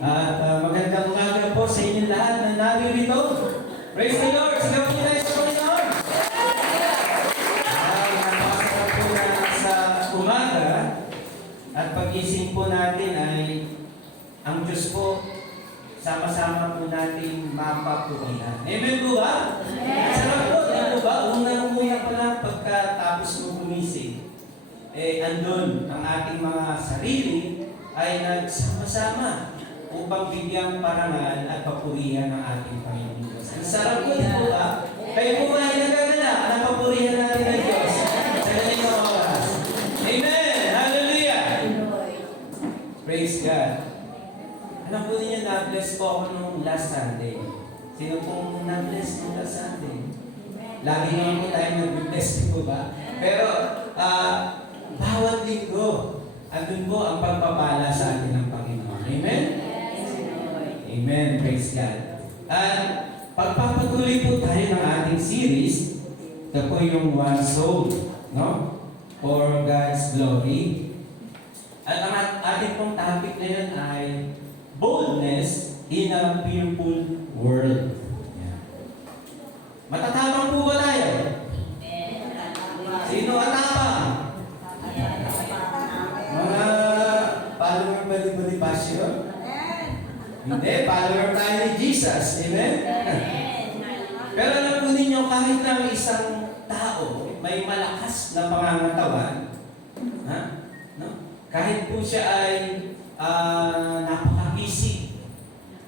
At magandang umaga po sa inyo lahat na naririto. Praise the Lord! Sigaw po tayo sa Panginoon! Ay, napakasarap po na sa umaga at pag-ising po natin ay ang Diyos po sama-sama po natin mapapurihan. Amen po ba? Amen! Sarap po, alam po ba? Unang-una pa lang pagkatapos mo gumising, andun ang ating mga sarili ay nagsama-sama upang bigyang parangal at papurihan ng ating Panginoon Diyos. Ang sarap po ito ba? Kayo po ba ay nagagala ang papurihan natin ng Diyos sa ganitong oras? Amen! Hallelujah! Praise God! Alam po ninyo, na-bless po ako nung last Sunday. Sino pong na-bless nung last Sunday? Lagi naman po tayo nag-bless po ba? Pero, bawat linggo, andun po ang pagpapala sa atin ng Panginoon. Amen? Amen. Praise God. At pagpapatuloy po tayo ng ating series, ito po yung One Soul, no? For God's Glory. At ang ating pong topic na yun ay boldness in a fearful world. Yeah. Matatapang po ba tayo? Sino atapang? Mga follower ba ni Bonifacio? Hindi, follower tayo ni Jesus. Amen? Pero alam po ninyo, kahit na isang tao may malakas na pangangatawan, no? Kahit po siya ay napaka-busy,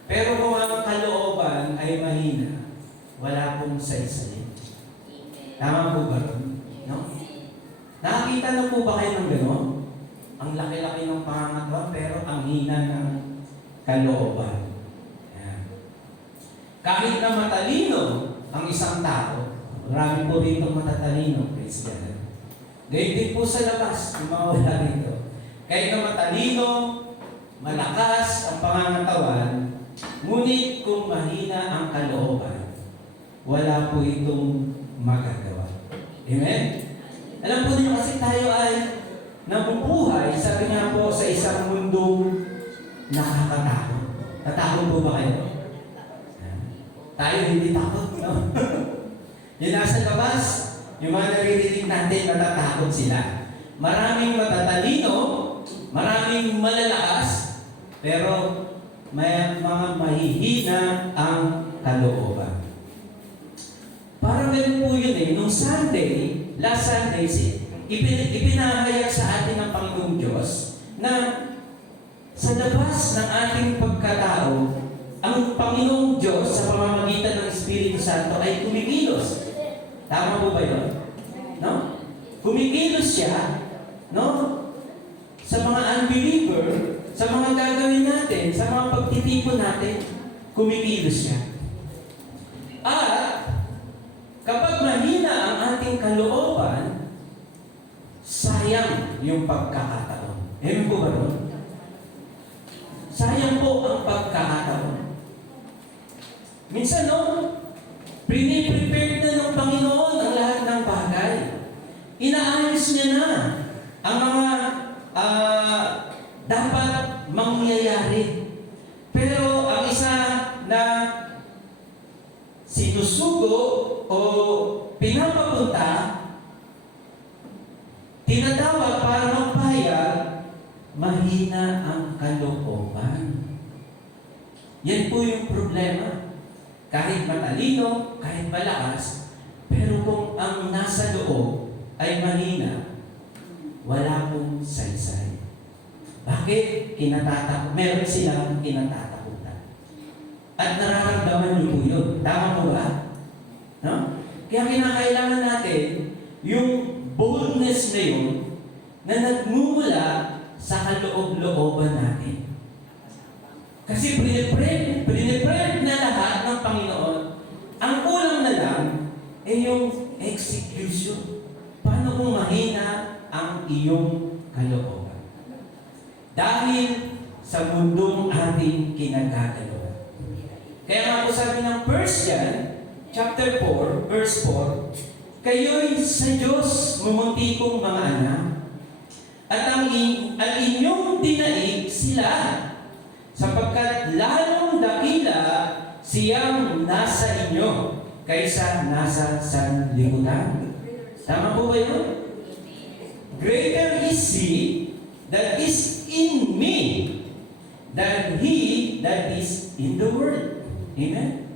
pero kung ang kalooban ay mahina, wala pong saysay. Tama po ba? No? Nakakita na po ba kayo ng gano'n? Ang laki-laki ng pangangatawan, pero ang hina ng kalooban. Ayan. Kahit na matalino ang isang tao, marami po rito matatalino, praise God. Gayun din po sa labas, yung mga wala rito. Kahit na matalino, malakas ang pangangatawan, ngunit kung mahina ang kalooban, wala po itong magagawa. Amen? Alam po niyo kasi tayo ay nabubuhay, sabi nga po, sa isang mundong nakakatakot. Natakot po ba kayo? Tayo hindi takot, no? Yung nasa labas, yung mga naririnig natin, natatakot sila. Maraming matatalino, maraming malalakas, pero may mga mahihina ang kalooban. Parang ganun po yun nung Sunday, last Sunday, ipinahayag sa atin ng Panginoong Diyos na sa labas ng ating pagkatao, ang Panginoong Diyos sa pamamagitan ng Espiritu Santo ay kumikilos. Tama po ba yun? No? Kumikilos siya, no? Sa mga unbeliever, sa mga gagawin natin, sa mga pagtitipon natin, kumikilos siya. At kapag mahina ang ating kalooban, sayang yung pagkakataon. Amen po ba ron? Sayang po ang pagkakataon. Minsan, no? Prepare na ng Panginoon ang lahat ng bagay. Inaayos niya na ang mga dapat mangyayari. Pero ang isa na sinusugo o pinapapunta, tinatawag para magpahayag, mahina ang kalooban. Yan po yung problema. Kahit matalino, kahit malakas, pero kung ang nasa loob ay mahina, wala pong saysay. Bakit? Meron silang kinatatakutan. At nararamdaman niyo po yun. Tama po ba? No? Kaya kinakailangan natin yung boldness na yun na nagmumula sa kaloob-looban natin. Kasi prinipred na lahat ng Panginoon. Ang kulang na lang ay yung execution. Paano kung mahina ang iyong kalooban? Dahil sa mundong ating kinagagalawan. Kaya nga po sabi ng 1 John, chapter 4, verse 4, kayo'y sa Diyos mumuntikong mga anak, at ang inyong dinaig sila sapagkat kaysa nasa sanlibutan. Tama po ba yun? Greater is He that is in me than he that is in the world. Amen?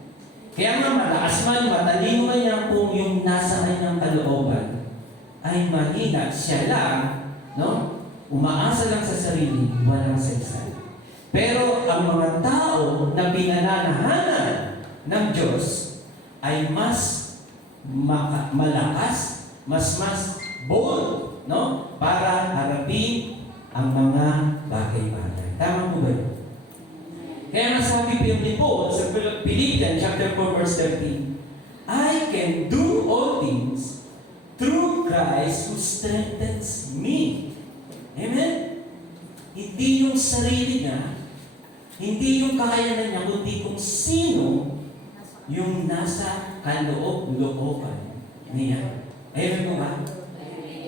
Kaya nga malakas man, matalino man yan kung yung nasa kanyang kalooban ay mahina, siya lang, no? Umaasa lang sa sarili, walang saysay. Pero ang mga tao na pinananahanan ng Diyos ay mas malakas, mas bold, no? Para harapin ang mga bagay-bagay. Tama po ba yun? Kaya nasabi po sa Philippians chapter 4 verse 13, I can do all things through Christ who strengthens me. Amen? Hindi yung sarili niya, hindi yung kakayanan niya, kundi kung sino yung nasa kaloob-looban niya. Amen po ba?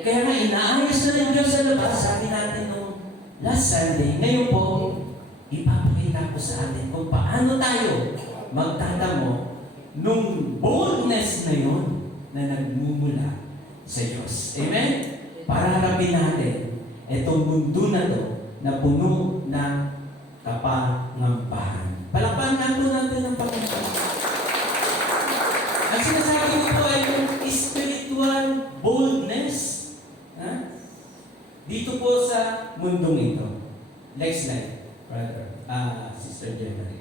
Kaya nga inaayos na ng Diyos sa labas, sabi natin nung last Sunday, ngayon po, ipapakita ko sa atin kung paano tayo magtatamo nung boldness na yun na nagmumula sa Diyos. Amen? Para harapin natin itong mundo na to na puno ng kapangambahan. Palakpakan nga po natin ang Panginoon. Ang sinasabi ko po ay yung spiritual boldness. Ha? Dito po sa mundong ito. Next slide. Brother, Sister Jerry.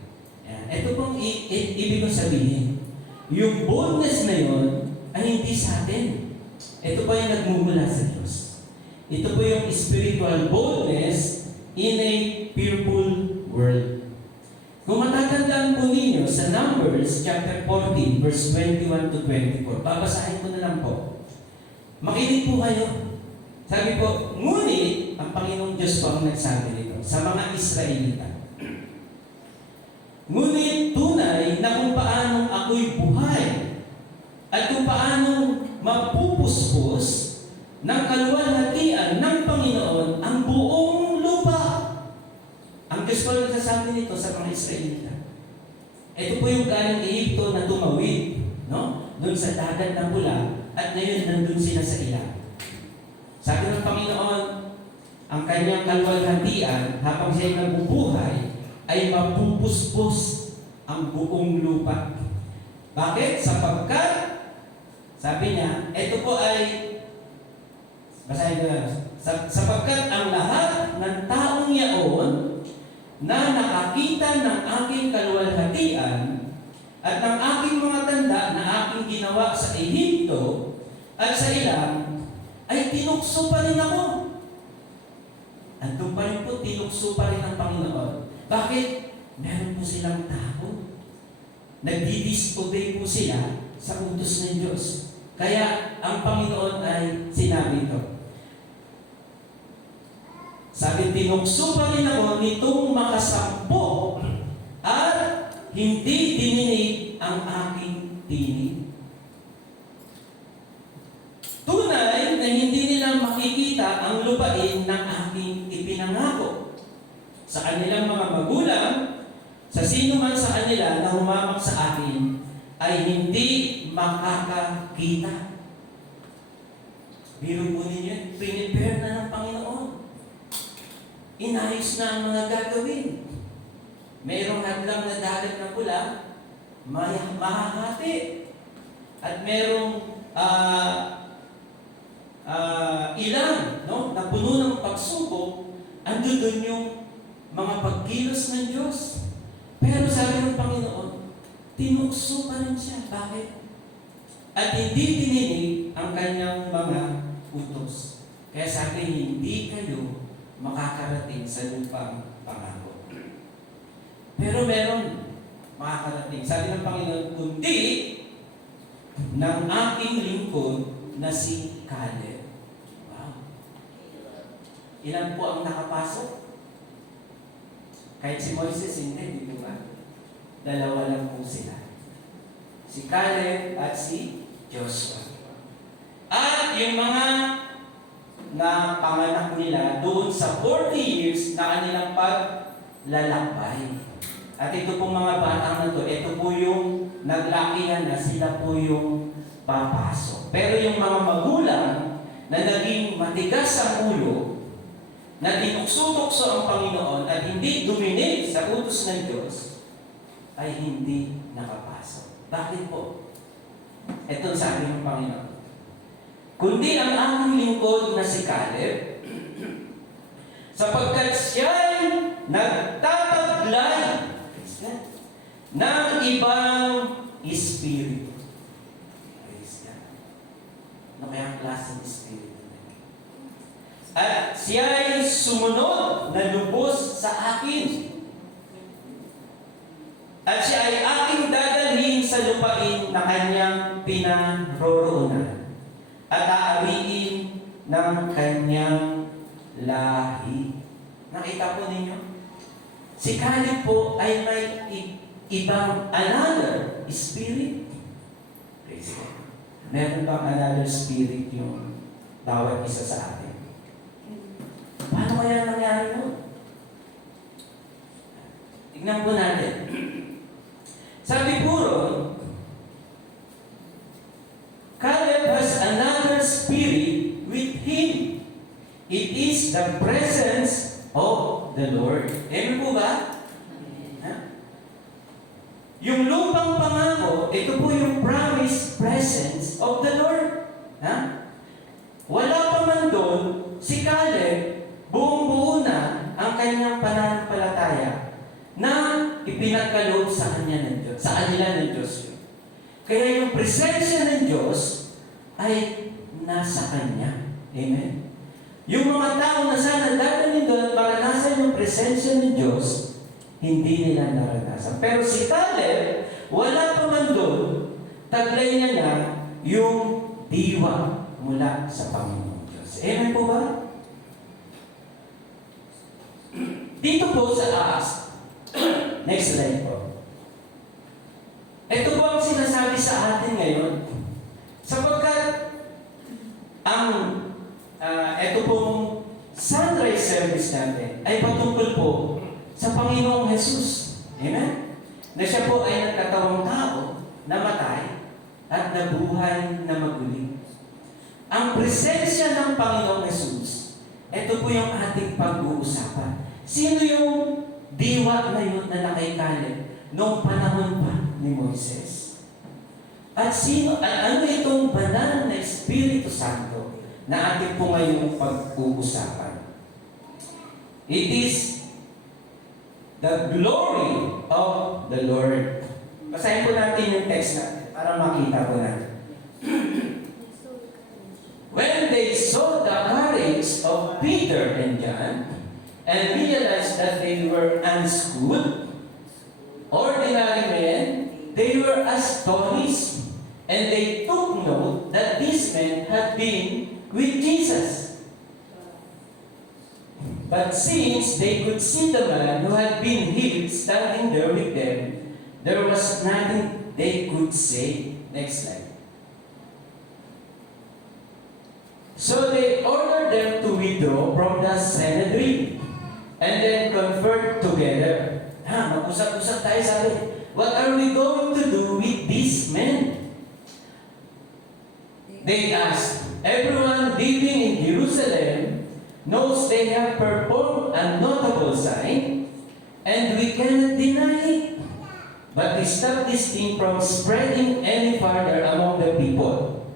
Ito pong ibig kong sabihin. Yung boldness na yun ay hindi sa atin. Ito pa yung nagmumula sa Diyos. Ito po yung spiritual boldness in a fearful world. Kung matatandaan po ninyo sa Numbers chapter 14 verse 21 to 24, babasahin ko na lang po. Makinig po kayo. Sabi po, ngunit ang Panginoong Diyos po ang nagsabi nito sa mga Israelita. Ngunit tunay na kung paanong ako'y buhay at kung paanong mapupuspos ng kaluwalhatian ng Panginoon ang buong lupa. Ang Diyos po nagsasabi nito sa mga Israelita. Ito po yung galing Egypto na tumawid, no? Doon sa dagat ng pula at ngayon nandun sila sa ilang. Sabi ng Panginoon, ang kanyang kaluwalhatian habang siya'y nabubuhay ay mapupuspos ang buong lupa. Bakit? Sapagkat, sabi niya, ito po ay, basahin ko na, sapagkat ang lahat ng taong yaon na nakakita ng aking kaluwalhatian at ng aking mga tanda na aking ginawa sa Ehipto at sa ilang, ay tinukso pa rin ako. Andun pa rin po, tinukso pa rin ang Panginoon. Bakit? Meron po silang tao. Nagdi-disobey po sila sa utos ng Diyos. Kaya ang Panginoon ay sinabi ito. Sabi, tinukso pa rin ako nitong makasampo at hindi dininig ang aking tinig. Tunay na hindi nila makikita ang lupain ng aking ipinangako. Sa kanilang mga magulang, sa sino man sa kanila na humamak sa akin, ay hindi makakakita. Biro po ninyo, pinipare na ng Panginoon. Inayos na ang mga gagawin. Mayroong hadlang na dagat na pula, mahahati. At mayroong ilan, no, na puno ng pagsubok, ando doon yung mga pagkilos ng Diyos. Pero sabi ng Panginoon, tinukso pa rin siya. Bakit? At hindi dininig ang kanyang mga utos. Kaya sabi, hindi kayo makakarating sa lupang pangako. Pero meron makakarating. Sabi ng Panginoon, kundi ng aking lingkod na si Caleb. Wow. Ilan po ang nakapasok? Kahit si Moises, hindi, di ba? Dalawa lang po sila. Si Caleb at si Joshua. At yung mga na panganak nila doon sa 40 years na kanilang paglalakbay. At ito pong mga batang na to, ito po yung naglakihan na, sila po yung papasok. Pero yung mga magulang na naging matigas ang ulo, na tinukso-tukso ang Panginoon at hindi duminig sa utos ng Diyos, ay hindi nakapasok. Bakit po? Ito sabi ng Panginoon. Kundi ang aking lingkod na si Caleb, sapagkat siya'y nagtataglay ng ibang espiritu. Praise God. Ano kaya ang klaseng espiritu? At siya'y sumunod na lubos sa akin. At siya ay aking dadalhin sa lupain na kanyang pinaroroonan at aariin ng kanyang lahi. Nakita po ninyo? Si Caleb po ay may ibang another spirit. Praise God. Meron bang another spirit yung bawat isa sa atin? Paano kaya nangyari yun? Tignan po natin. Sabi po ron, Caleb has another spirit with him. It is the presence of the Lord. Amen po ba? Ha? Yung lupang pangako, ito po yung promised presence of the Lord. Ha? Wala pa man doon, si Caleb, buong-buo na ang kanyang pananampalataya na ipinagkaloob sa kanya ng Diyos, sa kanila ng Diyos yun. Kaya yung presensya ng Diyos ay nasa kanya. Amen? Yung mga tao na sana dadaling doon at maranasan yung presensya ng Diyos, hindi nila naranasan. Pero si Caleb, wala pa man doon, taglay niya na yung diwa mula sa Panginoon Diyos. Amen po ba? Dito po sa Acts, next slide po. Ito po ang sinasabi sa atin ngayon. Sapagkat ang ito pong sunrise service natin ay patungkol po sa Panginoong Jesus. Amen? Na siya po ay nagkatawang tao, namatay, at nabuhay na maguli. Ang presensya ng Panginoong Jesus, ito po yung ating pag-uusapan. Sino yung diwa na yun na nakaikalip noong panahon pa ni Moises? At ano itong banal na Espiritu Santo na ating po ngayong pag-uusapan? It is the glory of the Lord. Basahin po natin yung text natin para makita po natin. When they saw the courage of Peter and John, and realized that they were unschooled, ordinary men, they were astonished, and they took note that these men had been with Jesus. But since they could see the man who had been healed standing there with them, there was nothing they could say. Next slide. So they ordered them to withdraw from the Sanhedrin, and then conferred together. Mag-usap-usap tayo, sabi, what are we going to do with these men? They asked, everyone living in Jerusalem knows they have performed a notable sign, and we cannot deny it. But to stop this thing from spreading any farther among the people,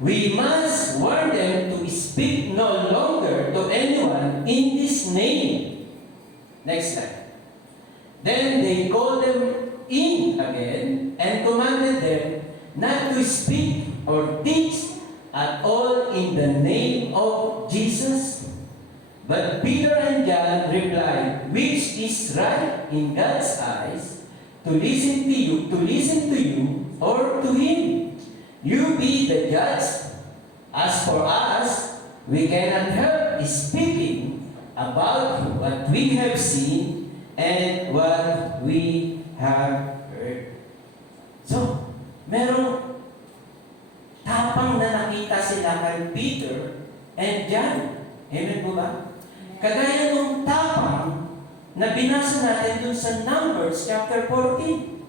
we must warn them to speak no longer to anyone in this name. Next slide. Then they called them in again and commanded them not to speak or teach at all in the name of Jesus. But Peter and John replied, which is right in God's eyes, to listen to you or to him. You be the judge. As for us, we cannot help speaking about what we have seen and what we have heard. So, merong tapang na nakita sila kay Peter and John. Amen po ba? Kagaya nung tapang na binasa natin dun sa Numbers chapter 14.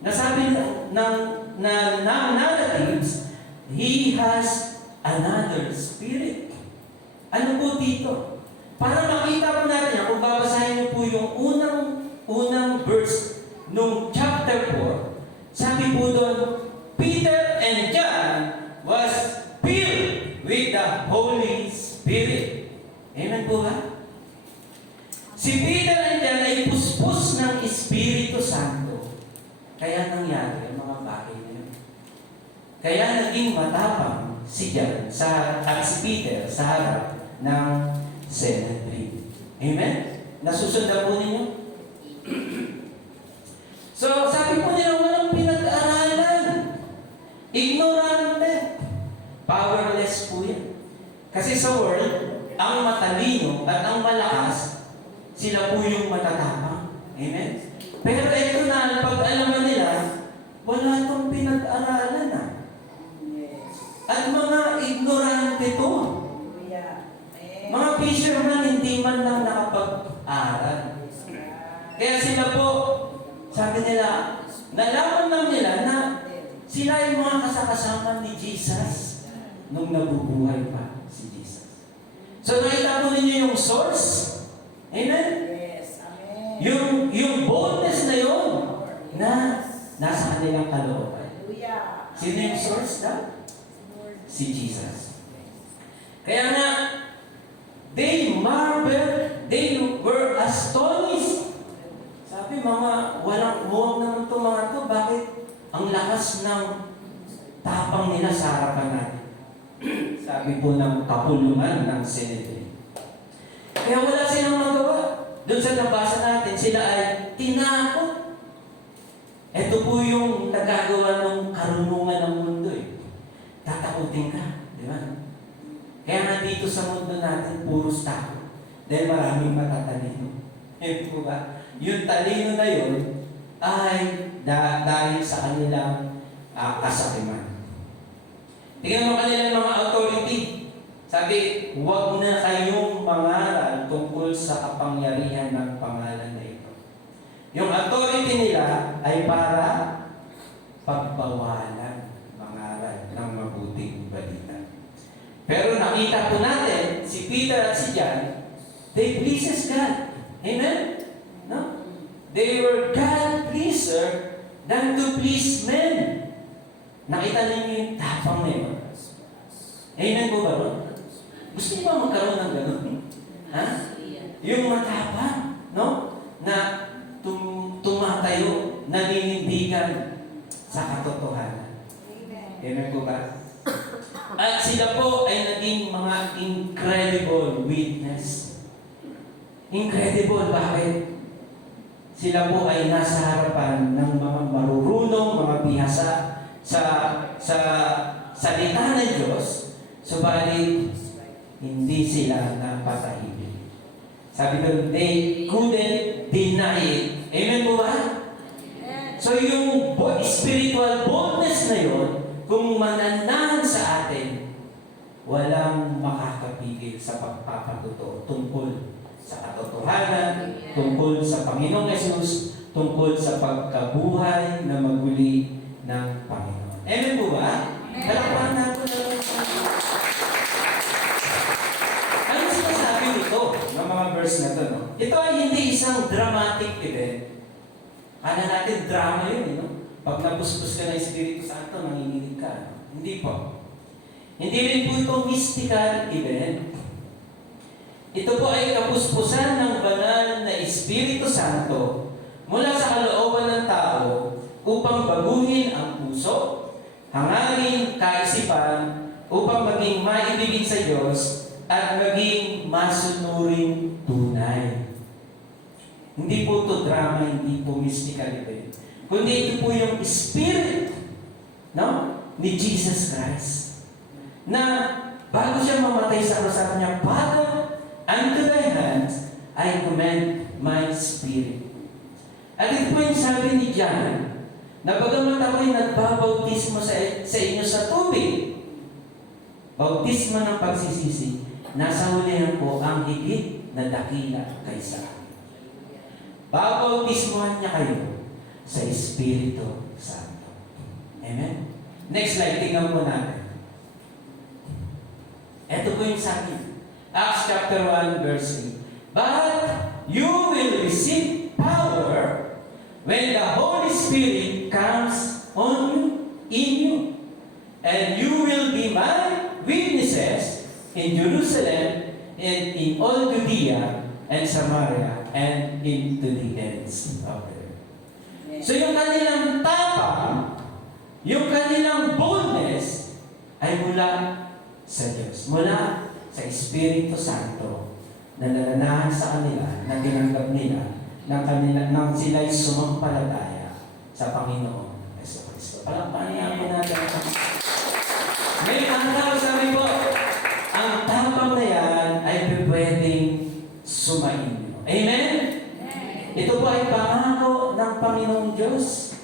Nasabi ng narratives, He has another spirit. Ano po dito? Para makita po natin yan, kung babasahin niyo po yung unang verse nung chapter 4, sabi po doon, Peter and John was filled with the Holy Spirit. Amen po ba? Si Peter and John ay puspos ng Espiritu Santo. Kaya nangyari ang mga bagay na yun. Kaya naging matapang si John at si Peter sa harap ng Sanhedrin. Amen? Nasusundan po ninyo? So, sabi po nila, walang pinag-aralan. Ignorante. Powerless po yan. Kasi sa world, ang matalino at ang malakas, sila po yung matatapang. Amen? Pero ito na, pag-alaman nila, wala itong pinag-aralan na. At mga ignorante to. Mga fisherman, hindi man lang nakapag-aral. Kaya sila po, sabi nila, nalaman lang nila na sila yung mga kasakasama ni Jesus nung nabubuhay pa si Jesus. So nakita po ninyo yung source? Amen? Yes, amen. Yung boldness na yun na nasa kanilang kalooban. Hallelujah. Sino yung source na? Si Jesus. Kaya nga, they marveled, they were astonished. Sabi, walang huwag naman itong mga to. Bakit? Ang lakas ng tapang nila sa harapan natin. Sabi po ng kapulungan ng Sanhedrin. Kaya wala silang magawa. Doon sa nabasa natin, sila ay tinakot. Ito po yung nagagawa ng karunungan ng mundo eh. Tatakutin ka, di ba? Kaya nga dito sa mundo natin, puros takot. Dahil maraming matatalino. Eh po ba? Yung talino na yun ay dahil sa kanilang kasakiman. Tingnan mo kanilang mga authority. Sabi, huwag na kayong mangaral tungkol sa kapangyarihan ng pangalan na ito. Yung authority nila ay para pagbawalan mangaral ng mabuting balita. Pero nakita po natin, si Peter at si John, they pleases God. Amen? No? They were God-pleaser than to please men. Nakita ninyo yung tapang na yun. Amen po ba? Gusto niyo ba magkaroon ng gano'n? Ha? Yung matapang, no? Na tumatayo, naninindigan sa katotohanan. Amen po ba? At sila po ay naging mga incredible witness. Incredible, bakit? Sila po ay nasa harapan ng mga marurunong, mga bihasa sa salita ng Diyos, subalit hindi sila napatahimik. Sabi ko, they couldn't deny it. Amen po ba? So yung spiritual boldness na yun, kung mananahan sa atin, walang makakapigil sa pagpapatuto tungkol sa katotohanan, tungkol sa Panginoong Yesus, tungkol sa pagkabuhay na maguli ng Panginoon. Amen po ba? Palakpakan natin na ano sinasabi nito ng mga verse na ito? No? Ito ay hindi isang dramatic event. Kala natin drama yun, no? Pag napuspos ka ng Espiritu Santo, nanginginig ka. Hindi po. Hindi rin po ito mystical event. Ito po ay kapuspusan ng banal na Espiritu Santo mula sa kalooban ng tao upang baguhin ang puso, hangarin, kaisipan, upang maging maibigin sa Diyos at maging masunuring tunay. Hindi po ito drama, hindi po mystical event. Kundi ito po yung Spirit, no? Ni Jesus Christ. Na bago siya mamatay sa krus, sabi niya, Father, unto thy hands I commend my spirit. At ito po yung sabi ni John, na bagamat ako'y nagbabautismo sa inyo sa tubig, bautismo ng pagsisisi, nasa hulihan ko ang higit na dakila kaysa akin. Babautismohan niya kayo sa Espiritu Amen? Next slide, tingnan po natin. Ito po yung sabi. Acts chapter 1, verse 8. But you will receive power when the Holy Spirit comes on you, in you. And you will be my witnesses in Jerusalem and in all Judea and Samaria and into the ends of the earth. So yung kanilang tapang, yung kanilang boldness ay mula sa Diyos. Mula sa Espiritu Santo na nananahan sa kanila, na tinanggap nila, nang sila'y sumampalataya sa Panginoon Jesucristo. Palakpakan niya po natin. May tanda, sabi po, ang tapang na yan ay pwedeng sumainyo. Amen? Ito po ay pangako ng Panginoong Diyos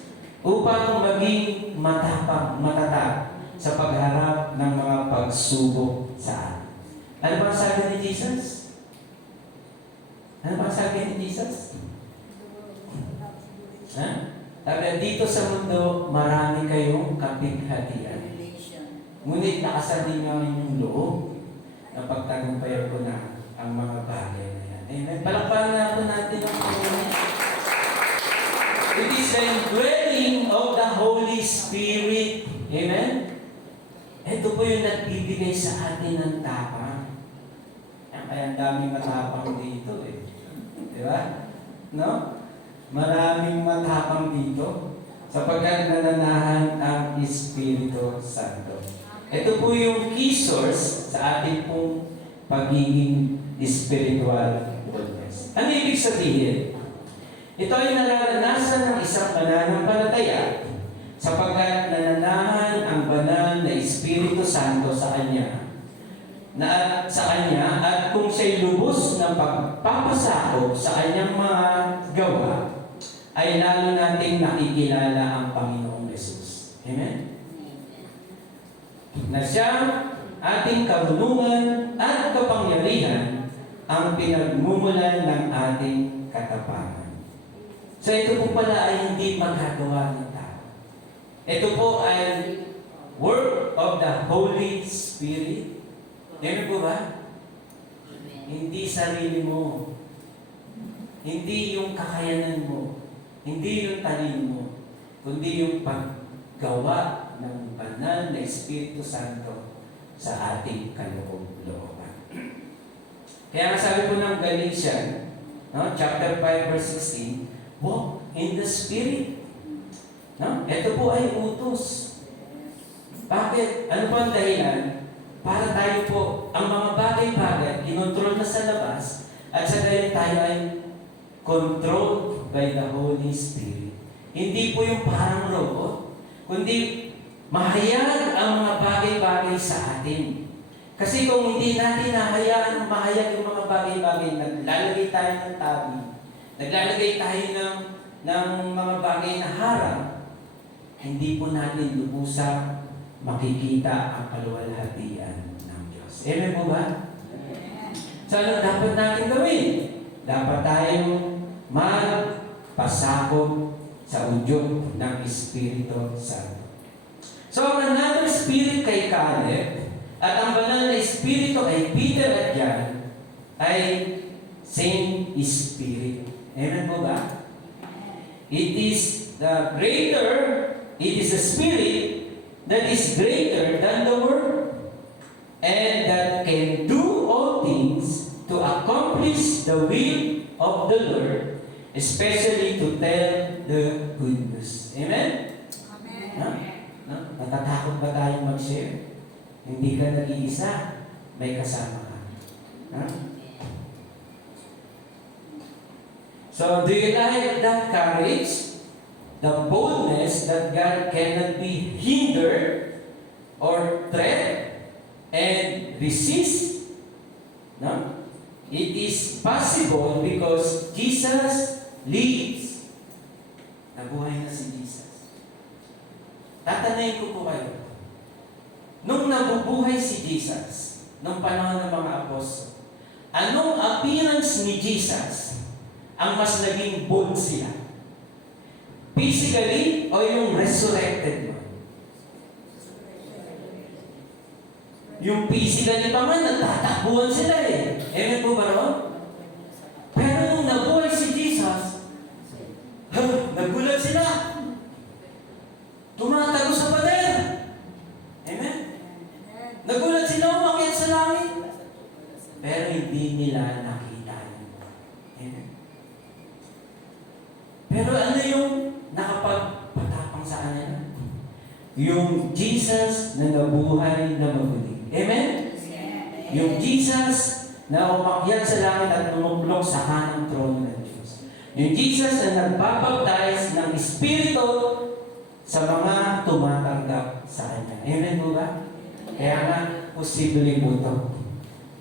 upang maging matapang, matatag sa pagharap ng mga pagsubok sa atin. Ano ba ang sabi ni Jesus? Ano ba ang sabi ni Jesus? Ha? Sabi, dito sa mundo, marami kayong kapighatian. Ngunit nakasabi nga inyong loob na pagtagumpayan ko na ang mga bagay na yan. Amen. Palakpakan na po natin ang Panginoon. It is the indwelling of the Holy Spirit. Amen. Ito po yung nagbibigay sa atin ng tapang. Kaya ang daming matapang dito eh. Di ba? No? Maraming matapang dito sapagkat nananahan ang Espiritu Santo. Ito po yung key source sa ating pong pagiging spiritual boldness. Ano ibig sabihin? Ito ay nararanasan ng isang mananampalataya sapagkat nananahan ang banal na Espiritu Santo sa kanya at kung siya'y lubos na pagpapasakop sa kanyang mga gawa, ay lalo nating nakikilala ang Panginoong Jesus. Amen? Na siya ating karunungan at kapangyarihan ang pinagmumulan ng ating katapangan. So ito po pala ay hindi magagawa ng tao. Ito po ay work of the Holy Spirit. Amen po ba? Hindi sarili mo. Hindi yung kakayanan mo. Hindi yung talino mo. Kundi yung paggawa ng banal na Espiritu Santo sa ating kaloob-looban. Kaya nga sabi po ng Galatians, chapter 5, verse 16, walk in the Spirit. No? Ito po ay utos. Bakit? Ano po ang dahilan? Para tayo po, ang mga bagay-bagay, kinontrol na sa labas, at sa dahil tayo ay controlled by the Holy Spirit. Hindi po yung parang robot, kundi mahayag ang mga bagay-bagay sa atin. Kasi kung hindi natin nahayaan mahayag yung mga bagay-bagay, naglalagay tayo ng tabi, naglalagay tayo ng mga bagay na harang, hindi po natin lubusang makikita ang kaluwalhatian ng Diyos. Amen po ba? So ano dapat natin gawin? Dapat tayong magpasakop sa udyok ng Espiritu Santo. So ang another spirit kay Caleb at ang banal na Espiritu kay Peter at John ay same Spirit. Amen po ba? It is the Spirit that is greater than the world and that can do all things to accomplish the will of the Lord, especially to tell the good news. Amen? Amen. No? Natatakot ba tayong mag-share? Hindi ka nag-iisa, may kasama ka. So, do you like that courage? The boldness that God cannot be hindered or threat and resist. No? It is possible because Jesus lives. Nabuhay na si Jesus. Tatanayin ko po kayo. Nung nabubuhay si Jesus, nung panahon ng mga apostol, anong appearance ni Jesus ang mas naging bold sila? Physically o yung resurrected mo? Yung physically pa man, nagtatakbuhan sila eh. Amen po ba ron? Pero nung nabuhay si Jesus, nagulat sila. Tumatago sa pader. Amen? Nagulat sila, umakyat sa langit. Pero hindi nila nakita yun. Amen? Pero ano yung nakapagpatapang sa kanila? Yung Jesus na nabuhay na maguli. Amen? Yung Jesus na umakyat sa langit at tumuklok sa kanang trono ng Diyos. Yung Jesus na nagbabaptize ng Espiritu sa mga tumatanggap sa Kanya. Amen po ba? Kaya nga, posible po ito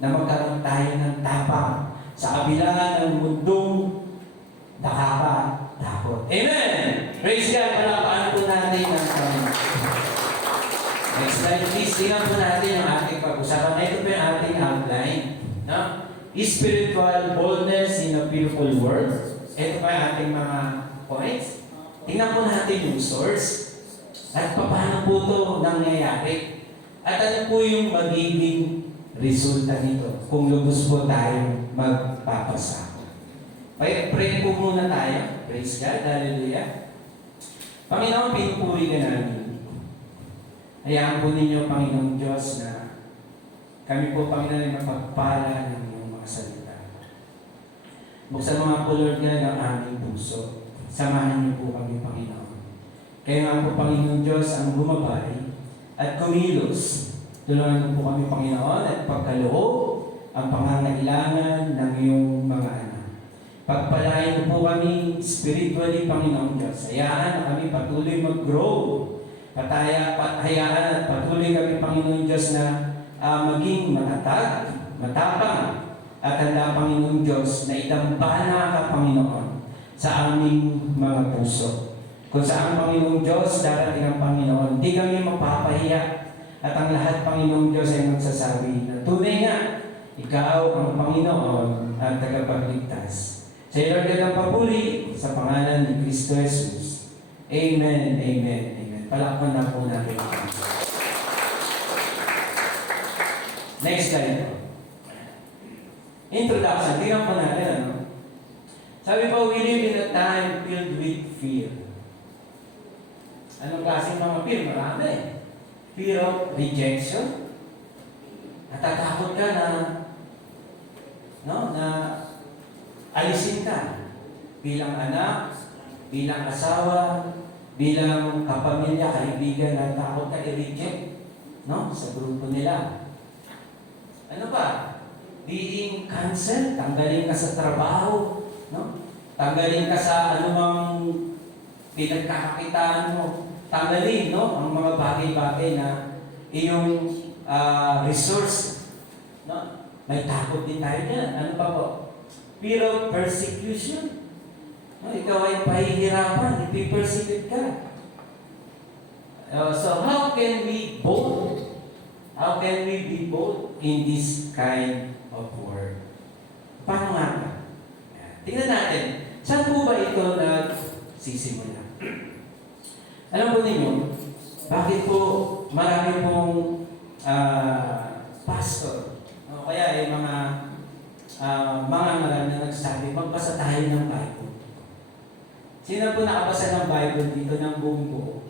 na magkaroon tayo ng tapang sa kabila ng mundong nakakatakot. Amen! Praise God! Palapaan po natin ang Panginoon. Next slide, please. Tingnan po natin ang ating pag-usapan. Ito po yung ating outline. No? Spiritual boldness in a beautiful world. Ito pa yung ating mga points. Tingnan po natin yung source. At paano po ito nangyayari. At ano po yung magiging resulta nito kung lubos po tayo magpapasa. Pray po muna tayo. Praise God. Hallelujah. Panginoon, pinupuri ka namin. Hayaan po ninyo, Panginoong Diyos, na kami po, Panginoon, ay mapagpala ng iyong mga salita. Buksan mga po, Lord God, ang aming puso. Samahan niyo po kami, Panginoon. Kaya nga po, Panginoong Diyos, ang gumabay at kumilos. Tulungan niyo po kami, Panginoon, at pagkaloob ang pangangailangan ng iyong mga anak. Pagpalain niyo po kami spiritually, Panginoong Diyos. Hayaan na kami patuloy mag-grow. Hayaan at patuloy kami, Panginoon Diyos, na maging matatag, matapang, at handa, Panginoon Diyos, na idambana ka, Panginoon, sa aming mga puso. Kung saan, Panginoon Diyos, darating ang Panginoon, di kami mapapahiya. At ang lahat, Panginoon Diyos, ay magsasabi na tunay nga, Ikaw ang Panginoon at tagapagligtas. Sa iyo, Lord, ang papuri sa pangalan ni Kristo Jesus. Amen, amen, amen. Palakpan na po natin. Next slide. Introduction. Tingnan po natin, ano? Sabi po, we live in a time filled with fear. Anong klaseng mga fear? Marami. Fear of rejection. Natatakot ka na alisin ka bilang anak, bilang asawa, bilang kapamilya, kaibigan, natakot ka i-reject, no? Sa grupo nila. Ano pa? Being cancelled, tanggalin ka sa trabaho, no? Tanggalin ka sa anumang pinagkakakitaan mo. Tanggalin, no? Ang mga bagay-bagay na iyong resource, no? May takot din tayo dyan. Ano pa po? Fear of persecution. No, ikaw ay pahihirapan, ipipersecute ka. So how can we bold? How can we be bold in this kind of world? Paano nga ba? Tingnan natin, saan po ba ito nagsisimula? Alam po ninyo, bakit po marami pong pastor, o kaya ay mga marami na nagsabi, magbasa tayo ng Bible. Sino po nakabasa ng Bible dito ng buong buo?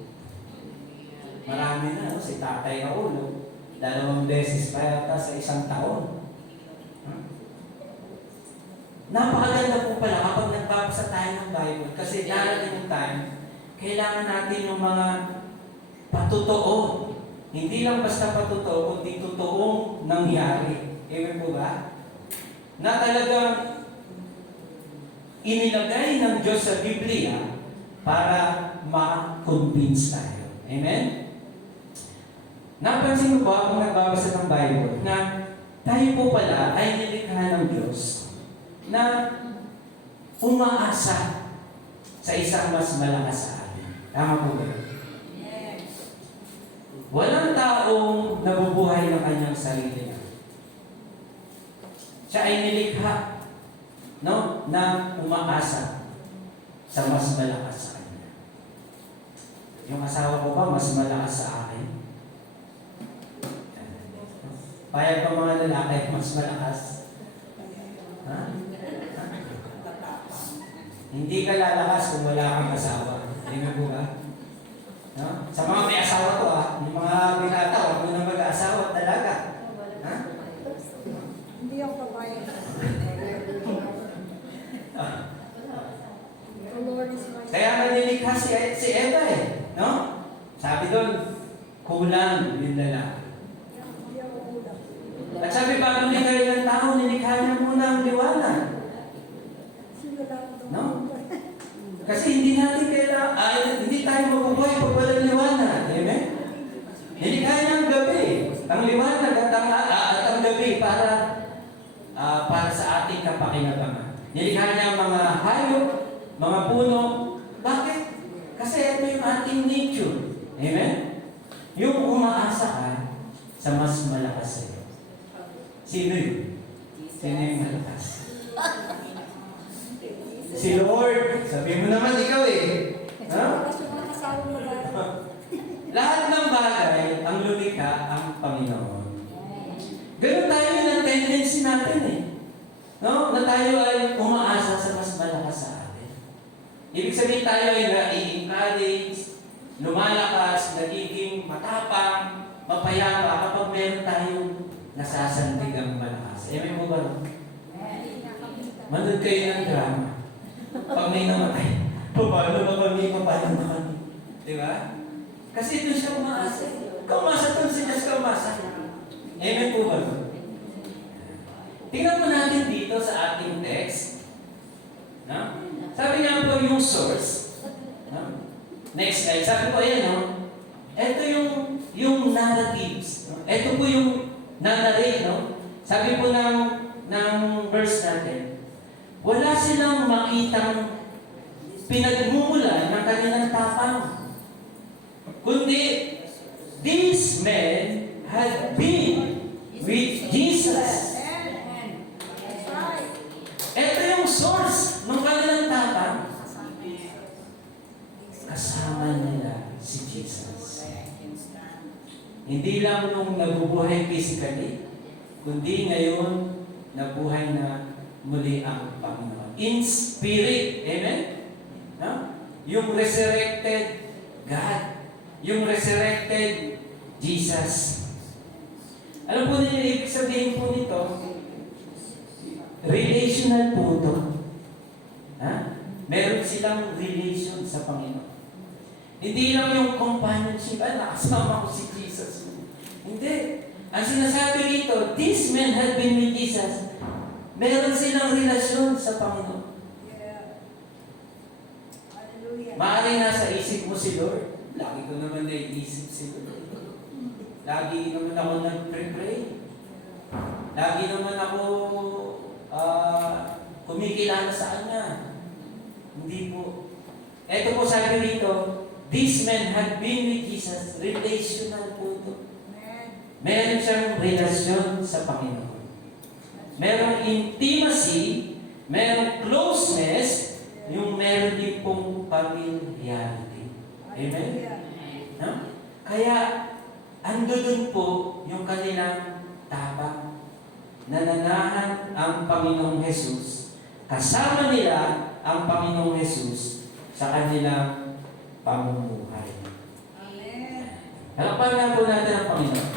Marami na, no? Si Tatay Raulo, 2 beses pa yata sa isang taon. Napakaganda po pala kapag nagbabasa tayo ng Bible kasi darating yung time, kailangan natin yung mga patotoo. Hindi lang basta patotoo, kundi totoong nangyari. Amen po ba? Na talagang inilagay ng Diyos sa Biblia para ma-convince tayo. Amen? Napansin ko ba kung nagbabasa ng Bible na tayo po pala ay nilikha ng Diyos na umaasa sa isang mas malakas sa atin. Tama po ba? Yes. Walang taong nabubuhay ng kanyang sarili niya. Siya ay nilikha, no, na umaasa sa mas malakas sa kanya. Yung asawa ko ba mas malakas sa akin? Payag pa mga lalaki, mas malakas. Ha? Hindi ka lalakas kung wala kang asawa. Hindi mo ba? No? Sa mga may asawa ko yung mga binata, huwag mo na mag-aasawa talaga. Ha? Hindi ako papayag. The Lord is my Kaya nanilikha si Eva no? Sabi doon, kulang yung lalaki. Hindi ako ulam. At sabi, bago nilikha ng tao, nilikha niya muna ang liwanag. Sino lang ito? No? Kasi hindi natin hindi tayo mabubuhay pag walang liwanag. Amen? Nilikha niya ang gabi. Ang liwanag at ang gabi para sa ating kapakinabangan. Nilikha niya ang mga hayop, mga puno. Bakit? Kasi ito yung ating nature. Amen? Yung umaasa ka sa mas malakas sa iyo. Sino yun? Sino yung malakas? Si Lord. Sabi mo naman ikaw Ha? Kasi mga kasama mo ba? Lahat ng bagay, ang lumikha, ang Panginoon. Ganun tayo ng tendency natin No? Na tayo ay umaasa sa mas malakas sa atin. Ibig sabihin tayo ay na-encourage, lumalakas, nagiging matapang, mapayapa kapag meron tayong nasasandigang malakas. Amen mo ba? Manood kayo ng drama. Pag may namatay, paano ba kami? Paano ba kami? Di ba? Kasi doon siya umaasa. Kaumasa doon si Diyos kaumasa. Amen po ba? Tingnan po natin dito sa ating text. No? Sabi nga po yung source. No? Next slide. Sabi po, ito yung narratives. No? Ito po yung narrate. No? Sabi po ng verse natin, wala silang makitang pinagmumulan ng kanilang tapang. Kundi, these men had been with Jesus. Ito yung source ng kanilang tapang. Kasama nila si Jesus. Hindi lang nung nabubuhay physically, kundi ngayon nabuhay na muli ang Panginoon. In spirit. Amen? No? Yung resurrected God. Yung resurrected Jesus. Alam po ninyo, ibig sabihin po nito, relational po ito. Meron silang relation sa Panginoon. Hindi lang yung companionship, nakasama ko si Jesus. Hindi. Ang sinasabi rito, these men had been with Jesus. Meron silang relasyon sa Panginoon. Yeah. Hallelujah. Maaaring nasa isip mo si Lord. Lagi ko naman naiisip si Lord. Lagi naman ako nag-pray. Lagi naman ako kumikilala sa Kanya. Hindi po. Ito po sabi rito, these men had been with Jesus. Relational po ito. Meron siyang relasyon sa Panginoon. Merong intimacy, merong closeness, yung meron din pong familiarity. Amen? No? Kaya, ando dun po yung kanilang tapang. Nananahan ang Panginoong Jesus. Kasama nila ang Panginoong Jesus sa kanilang pamumuhay. Amen. Halakpan na po natin ang Panginoon.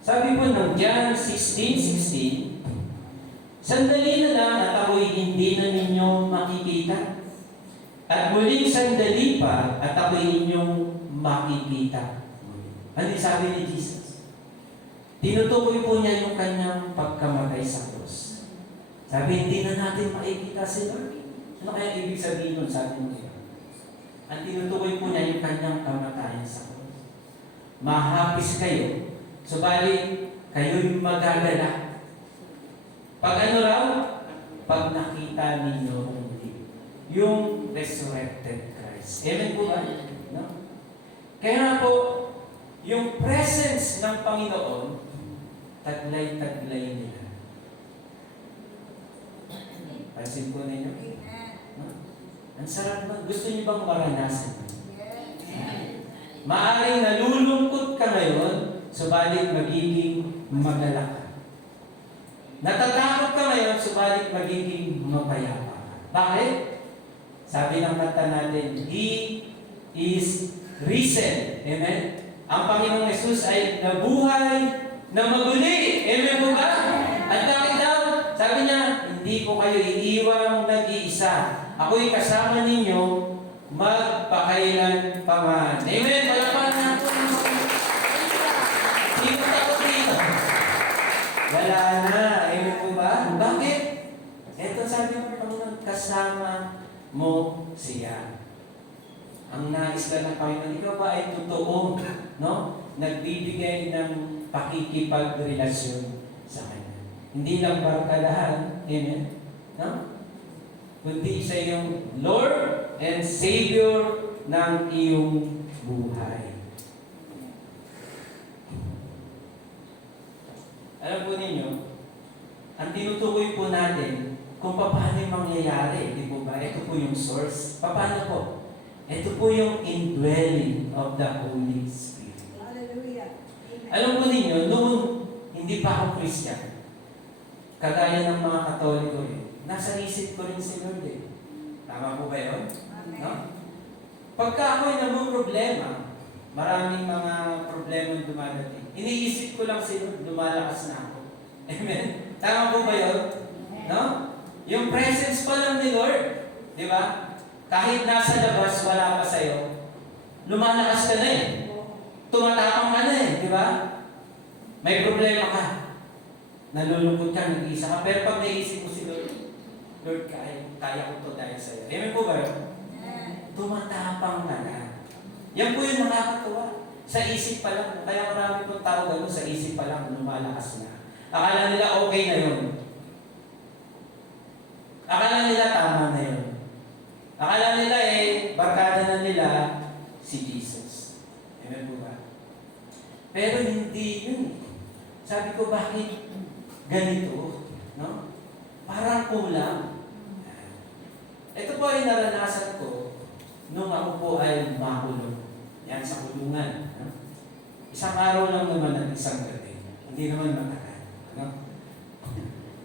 Sabi po ng John 16:16, sandali na lang at ako'y hindi na ninyo makikita. At muling sandali pa at ako'y inyong makikita. Ano sabi ni Jesus? Tinutukoy po niya yung kanyang pagkamatay sa krus. Sabi, hindi na natin makikita si Lord. Ano kaya ibig sabihin nun sa atin ngayon? Ang tinutukoy po niya yung kanyang kamatayan sa krus. Mahapis kayo. Subalit, kayo'y magagalak. Pag ano raw? Pag nakita ninyo yung resurrected Christ. Amen po ba? No? Kaya po, yung presence ng Panginoon, taglay-taglay nila. Pansin po ninyo? No? Ang sarap na. Gusto niyo bang maranasan? Maaring nalulungkot ka ngayon, subalit magiging magalak ka. Natatakot ka ngayon, subalit magiging mapayapa ka. Bakit? Sabi ng kanta natin, He is risen. Amen? Ang Panginoong Yesus ay nabuhay na maguli. Amen po ba? At bakit daw? Sabi niya, hindi ko kayo iiwang nag-iisa. Ako'y kasama ninyo magpakailan pa man. Amen? Palakpakan na po. Sino takot dito? Wala na. Amen po ba? Bakit? Ito sabi ng Panginoon, kasama mo siya. Ang nais ka ng Panginoon, ikaw ba ay totoo, no? Nagbibigay ng pakikipagrelasyon sa Kanya. Hindi lang barkadahan, amen? No? Kundi siya yung Lord and Savior ng iyong buhay. Alam po ninyo, ang tinutukoy po natin kung paano yung mangyayari, di po ba? Ito po yung source. Paano po? Ito po yung indwelling of the Holy Spirit. Hallelujah. Alam po ninyo, noon hindi pa ako Christian. Kagaya ng mga Katoliko nasa isip ko rin si Lord Tama po ba yun? Amen. No? Pagka ako'y problema, maraming mga problema dumadating. Iniisip ko lang si Lord, lumalakas na ako. Amen? Tama po ba yun? No? Yung presence pa lang ni Lord, di ba? Kahit nasa labas, wala pa sa'yo, lumalakas ka na Tumatapang ka na di ba? May problema ka. Nalulungkot ka, nag-iisa ka. Pero pag naisip mo si Lord, Lord, kaya ko to dahil sa'yo. Amen po ba yun? Tumatapang ka na. Yan po yung nakakatuwa. Sa isip pa lang. Kaya marami pong tao gano'n, sa isip pa lang, lumalakas na. Akala nila okay na yun. Akala nila tama na yun. Akala nila barkada na nila si Jesus. Amen po ba? Pero hindi yun. Sabi ko, bakit ganito? No? Parang kulang. Ito po ay naranasan ko nung ako po ay makulong. Yan sa kulungan. No? Isang araw lang naman at isang gabi. Hindi naman matagal. No?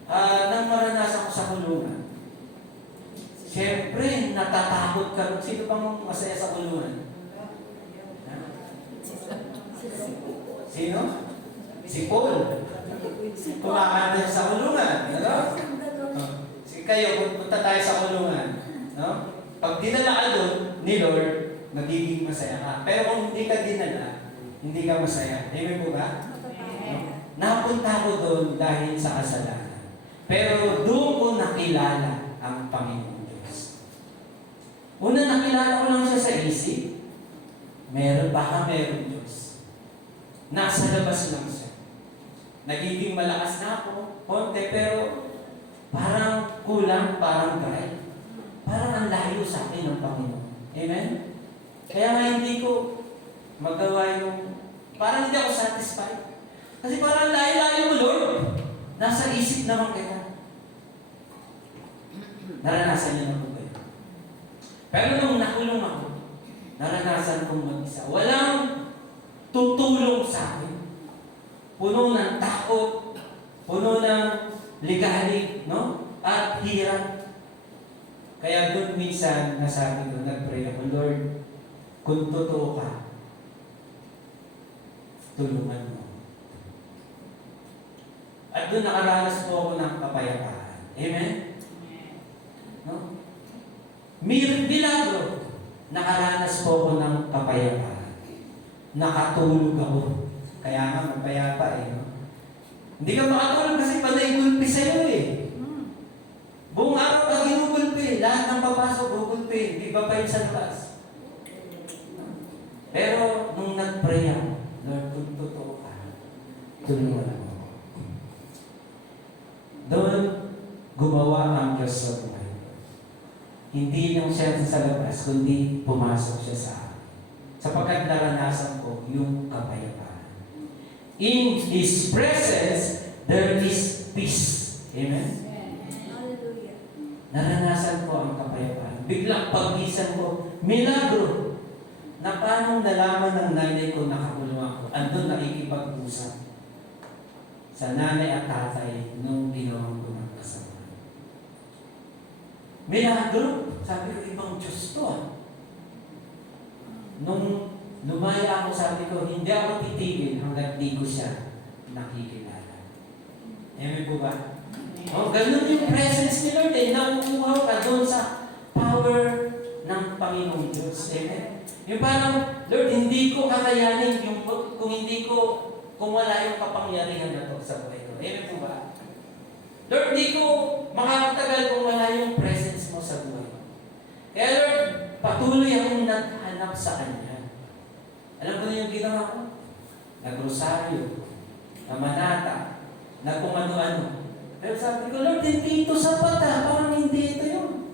Nang maranasan ko sa kulungan, siyempre, natatakot ka. Sino bang masaya sa kulungan? Sino? Si Paul. Kumakanta sa kulungan. Ano? Kayo, punta tayo sa kulungan. No? Pag dinala ka doon ni Lord, magiging masaya ka. Pero kung hindi ka dinala, hindi ka masaya. Amen po ba? No? Napunta ko doon dahil sa kasalanan. Pero doon ko nakilala ang Panginoon Diyos. Una, nakilala ko lang siya sa isip. Baka meron Diyos. Nasa labas lang siya. Nagiging malakas na ako, konti, pero parang kulang, parang dry. Parang ang layo sa akin ng Panginoon. Amen? Kaya nga hindi ko magawa yung, parang hindi ako satisfied. Kasi parang layo-layo mo, Lord. Nasa isip naman kita. Naranasan niyo na po ba yun? Pero nung nakulong ako, naranasan kong mag-isa. Walang tutulong sa akin. Puno ng takot, puno ng ligalig, no? At hirap. Kaya doon minsan, nasabi ko, nag-pray ako, Lord, kung totoo ka, tulungan mo. At doon nakaranas po ako ng kapayapaan. Amen? No? Milagro, nakaranas po ako ng kapayapaan. Nakatulog ako. Kaya nga, mapayapa no? Hindi ka makatulog kasi panay gulpi sa'yo Buong araw ka ginugulpi. Lahat ng papasok, gugulpi. Di ba pa yun sa labas? Pero, nung nag-pray ako, Lord, kung totoo ka, tulungan mo. Doon, gumawa ang Diyos sa buhay. Hindi lang siya sa labas, kundi pumasok siya sa akin. Sapagkat naranasan ko yung kapayapaan. In His presence, there is peace. Amen? Hallelujah. Naranasan ko ang kapayapaan. Biglang pagkisan ko, milagro! Na paano nalaman ng nanay ko nakakulong ako? Andun nakikipag-usap sa nanay at tatay nung ginawa ko ng kasama. Milagro! Sabi ko, ibang Diyos to ah. Nung lumaya ako, sabi ko, hindi ako titigil hanggat di ko siya nakikilala. Amen po ba? Oh, ganun yung presence ni Lord eh. Nakukuha ka doon sa power ng Panginoong Diyos. Amen? Yung parang, Lord, hindi ko kakayanin yung, kung wala yung kapangyarihan na to sa buhay ko. Amen po ba? Lord, hindi ko makakatagal kung wala yung presence mo sa buhay ko. Kaya Lord, patuloy akong naghanap sa Kanya. Alam ko na yung ginawa ko? Nagrosaryo, namanata, na kung ano-ano. Pero sabi ko, Lord, hindi ito sapat ah. Parang hindi ito yun.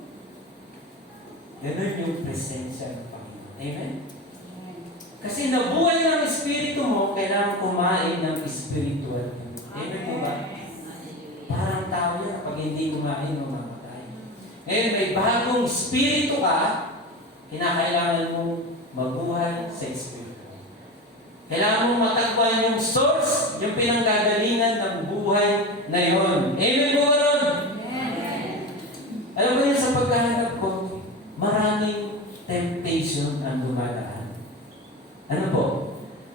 Ganun yung presensya ng Panginoon. Amen? Kasi nabuhay ng Espiritu mo, kailangan kumain ng spiritual. Amen po ba? Parang tao yan, pag hindi kumain, mamamatay. Ngayon, may bagong Espiritu ka, kinakailangan mong mabuhay sa Espiritu. Kailangan mong matagpuan yung source, yung pinanggagalingan ng buhay na yon. Amen po ba ron? Alam mo yun, sa pagkahanap ko, maraming temptation ang dumadaan. Ano po?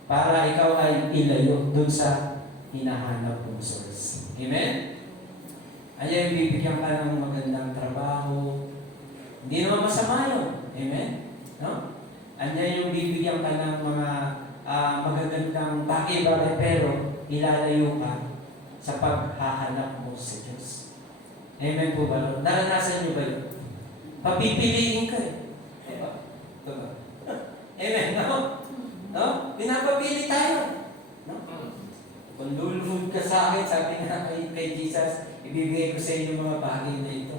Para ikaw ay ilayo dun sa hinahanap mong source. Amen? Ayan, bibigyan ka ng magandang trabaho. Hindi naman masama yun. Amen? No? Andiyan yung bibigyan ka ng mga magagandang bagay-bagay, pero ilalayo ka sa paghahanap mo sa Diyos. Amen po ba? Naranasan niyo ba yun? Papipiliin ka eh. Diba? Diba? Amen, no? No? Pinapapili tayo. No? Kung lulunod ka sa akin, sabi nga kay Jesus, ibibigay ko sa inyo mga bagay na ito.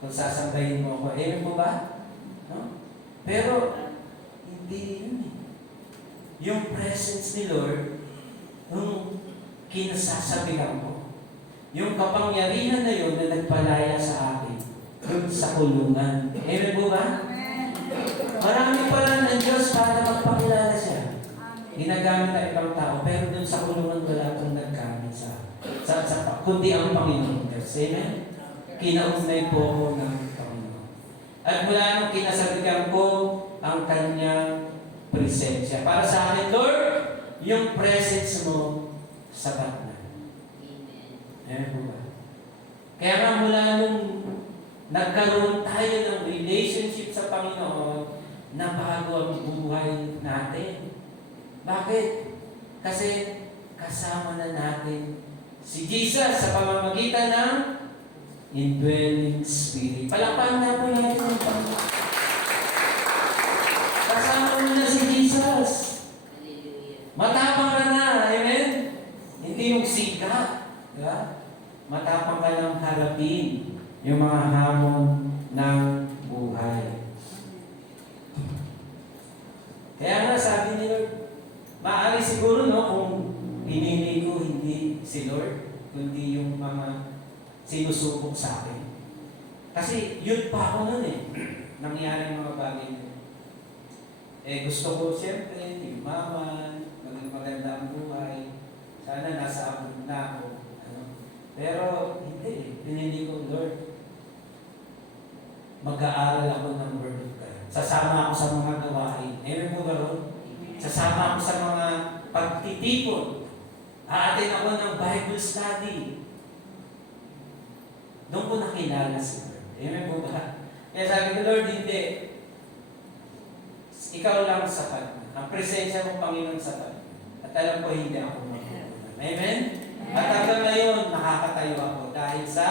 Kung sasambahin mo ako. Amen po ba? No? Pero, hindi yun eh. Yung presence ni Lord, yung kinasasabihan ko, yung kapangyarihan na yun na nagpalaya sa akin, dun sa kulungan. Amen po ba? Marami pala ng Diyos para magpakilala siya. Ginagamit ang ibang tao, pero dun sa kulungan wala itong nagkamit sa kundi ang Panginoon Diyos. Amen? Kinaugnay po ako ng Panginoon. At mula nung kinasabihan ko ang kanyang presensya. Para sa akin, Lord, yung presence mo, sapat na. Amen po ba? Kaya nga mula nung nagkaroon tayo ng relationship sa Panginoon, na bago ang buhay natin. Bakit? Kasi kasama na natin si Jesus sa pamamagitan ng indwelling spirit. Palakpakan na po natin ang Panginoon. Kasama mo na si Jesus. Matapang ka na. Amen? Hindi yung siga. Diba? Matapang ka ng harapin yung mga hamon ng buhay. Kaya nga sabi ni Lord, maaari siguro no, kung pinili ko hindi si Lord, kundi yung mga sinusubok sa akin. Kasi yun pa ako nun eh. Nangyari mga bagay na gusto ko siyempre, yumaman, maging maganda ang buhay. Sana nasa abroad na ako. Ano? Pero hindi eh. Pinili ko, Lord, mag-aaral ako ng Word of God. Sasama ako sa mga gawain. Amen po ba ron? Sasama ako sa mga pagtitipon. Aatin ako ng Bible study. Doon ko nakilala si Lord. Amen po ba? Kaya sabi ko, Lord, hindi. Ikaw lang sapat. Ang presensya mo, Panginoon, sapat. At alam ko, hindi ako magkukunan. Amen? At hanggang ngayon, nakakatayo ako dahil sa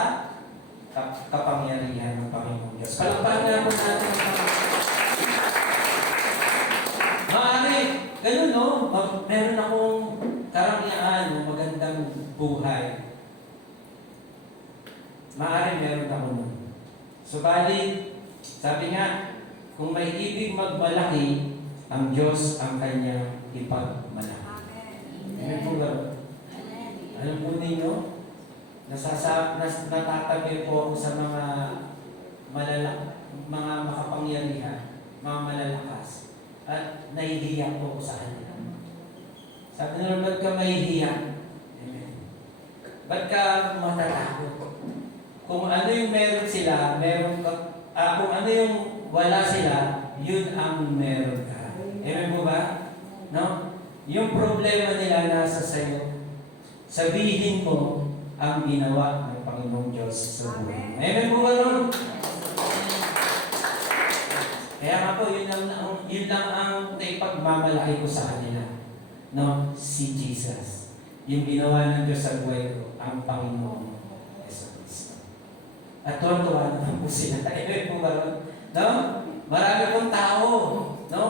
kapangyarihan ng Panginoon Diyos. Palakpakan na po natin ang Panginoon. Maaari, ganun no? Meron akong karangyaan, magandang buhay. Maaari meron ako nun. Subalit, sabi nga, kung may ibig magmalaki, ang Diyos ang kanya ipagmalaki. Amen po ba? Alam po ninyo, natatabi po ako sa mga mga makapangyarihan, mga malalakas, at nahihiya po ako sa kanila. Sabi nila, ba't ka mahihiya? Amen. Ba't ka matatakot? Kung ano yung meron sila, kung ano yung wala sila, yun ang meron ka. Amen po ba? No? Yung problema nila nasa sayo. Sabihin mo ang ginawa ng Panginoong Diyos sa buhay. Amen po ba nun? Kaya nga po, yun lang ang naipagmamalaki ko sa kanila. No? Si Jesus. Yung ginawa ng Diyos sa buhay ko, ang Panginoong Jesucristo. At tuwan-tuwa naman po sila. Amen po ba nun? No? Marami pong tao. No?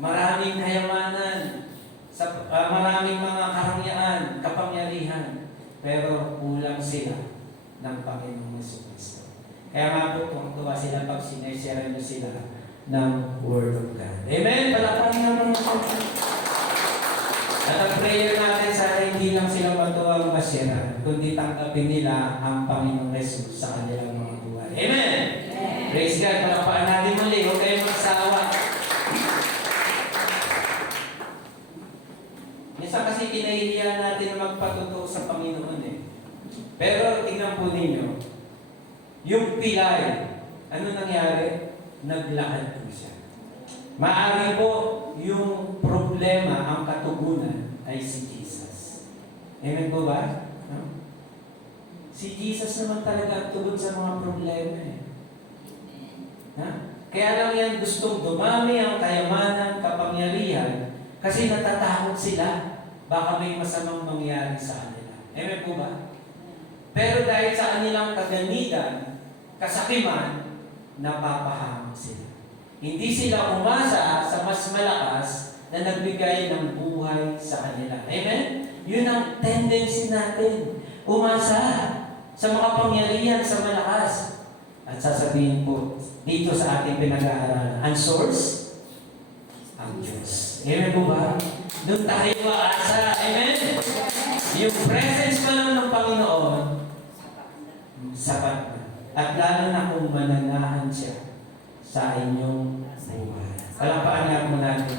Maraming kayamanan. Maraming mga kapangyarihan. Pero kulang sila ng Panginoong Jesucristo. Kaya nga po, tuwa sila pag sineshare nyo sila ng Word of God. Amen? Palakpakin naman po. At ang prayer natin, sana hindi lang sila matuwang masyera, kundi tanggapin nila ang Panginoong Jesus sa kanilang mga buhay. Amen? Amen. Praise God. Palakpakan natin muli. Huwag kayong magsawa. Minsan kasi kinahihiya natin na magpatuto sa Panginoon eh. Pero tingnan po ninyo, yung pilay, ano nangyari? Naglakad po siya. Maari po yung problema, ang katugunan ay si Jesus. Amen po ba? No? Si Jesus naman talaga ang tugon sa mga problema eh. Ha? Kaya lang yan gustong dumami ang kayamanan, kapangyarihan, kasi natatakot sila. Baka may masamang mangyari sa kanila. Amen po ba? Pero dahil sa kanilang kagamitan, kasakiman, napapahamak sila. Hindi sila umasa sa mas malakas na nagbigay ng buhay sa kanila. Amen? Yun ang tendency natin. Umasa sa makapangyarihan, sa malakas. At sasabihin po, dito sa ating pinag-aaralan, ang source, ang Diyos. Amen po ba? Doon tayo aasa. Amen? Yung presence pa lang ng Panginoon, sapat na. At lalo na kung mananahan siya sa inyong buhay. Palakpakan nga po natin.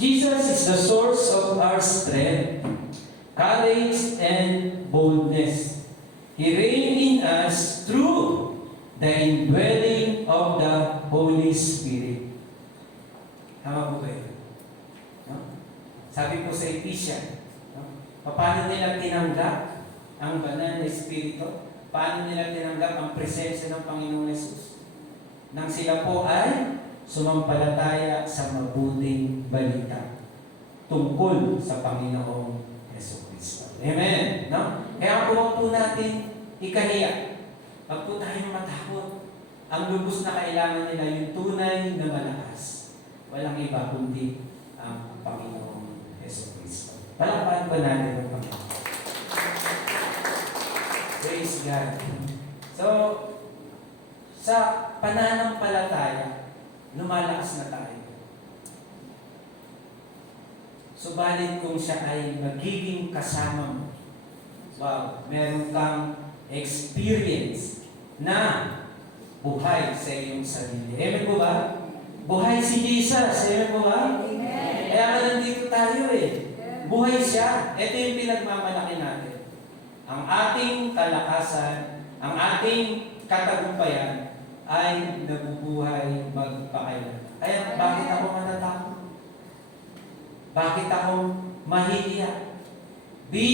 Jesus is the source of our strength, courage, and boldness. He reigns in us through the indwelling of the Holy Spirit. Tama po kayo? No? Sabi po sa Ephesians, paano nila tinanggap ang banal na Espiritu? Paano nila tinanggap ang presensya ng Panginoong Yesus? Nang sila po ay sumampalataya sa mabuting balita tungkol sa Panginoong Jesucristo. Amen? No? Kaya huwag po natin ikahiya. Huwag po tayong matakot. Ang lubos na kailangan nila yung tunay na malakas. Walang iba kundi ang Panginoong Jesucristo. Palakpakan ba natin ang Panginoon? Praise God. So, sa pananampalataya, lumalakas na tayo. Subalit kung siya ay magiging kasama mo, wow, meron kang experience na buhay sa iyong sarili. Amen po ba? Buhay si Jesus. Amen po ba? Amen. Kaya nga nandito tayo eh. Buhay siya. Ito yung pinagmamalaki natin. Ang ating kalakasan, ang ating katagumpayan ay nabubuhay magpakailan. Kaya bakit ako matatakot? Bakit ako mahihiya? Be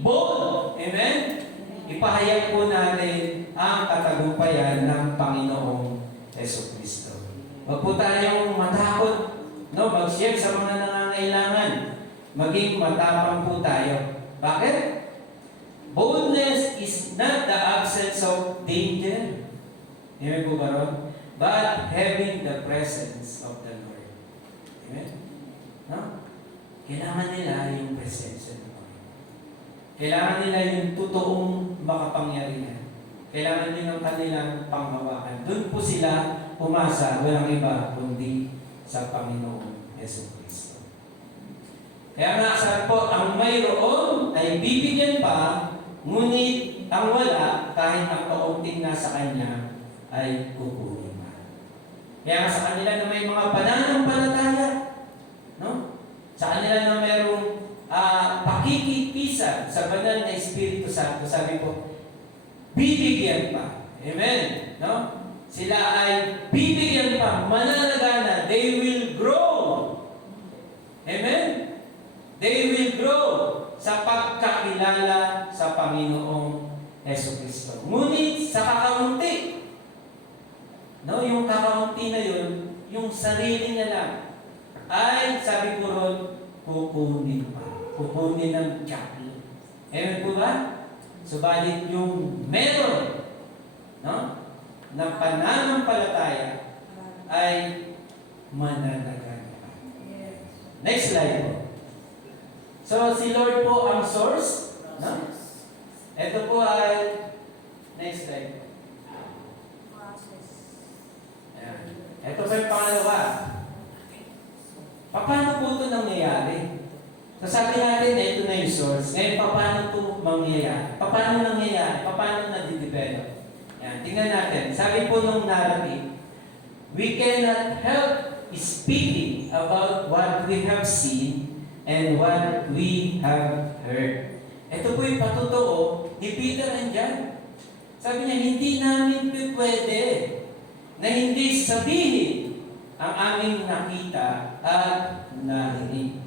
bold! Amen? Ipahayag po natin ang katagumpayan ng Panginoong Jesucristo. Huwag po tayong matakot, no? Mag-share sa mga nangangailangan. Maging matapang po tayo. Bakit? Boldness is not the absence of danger. Amen po ba ron? But having the presence of the Lord. Amen? No? Kailangan nila yung presensya ng Panginoon. Kailangan nila yung totoong makapangyarihan. Kailangan nila ng kanilang panghawakan. Doon po sila umasa, walang iba kundi sa Panginoong Jesucristo. Kaya nga sabi po, ang mayroon ay bibigyan pa, ngunit ang wala, kahit ang kaunting nasa kanya, ay kukunin pa. Kaya nga sa kanila na may mga pananampalataya, no? Sa kanila na mayroong pakikipisan sa banal na Espiritu Santo, sabi po, bibigyan pa. Amen? No? Sila ay bibigyan pa, mananagana, they will grow. Amen? They will grow sa pagkakilala sa Panginoong Jesucristo. Ngunit sa kakaunti, no, yung kakaunti na yun, yung sarili niya lang, ay, sabi ko ron, kukunin pa. Kukunin ng chocolate. Amen po ba? Subalit yung meron, no, na pananampalataya ay mananagana. Yes. Next slide po. So, si Lord po ang source, no? Ito po ay, next slide. Process. Ayan. Ito po yung pangalawa. Paano po ito nangyayari? So sabi natin, ito na yung source. Ngayon, paano ito mangyayari? Paano nangyayari? Paano nadidevelop? Ayan, tingnan natin. Sabi po nung narrative, we cannot help speaking about what we have seen and what we have heard. Ito po yung patotoo ni Peter and John. Sabi niya, hindi namin pwede na hindi sabihin ang aming nakita at narinig.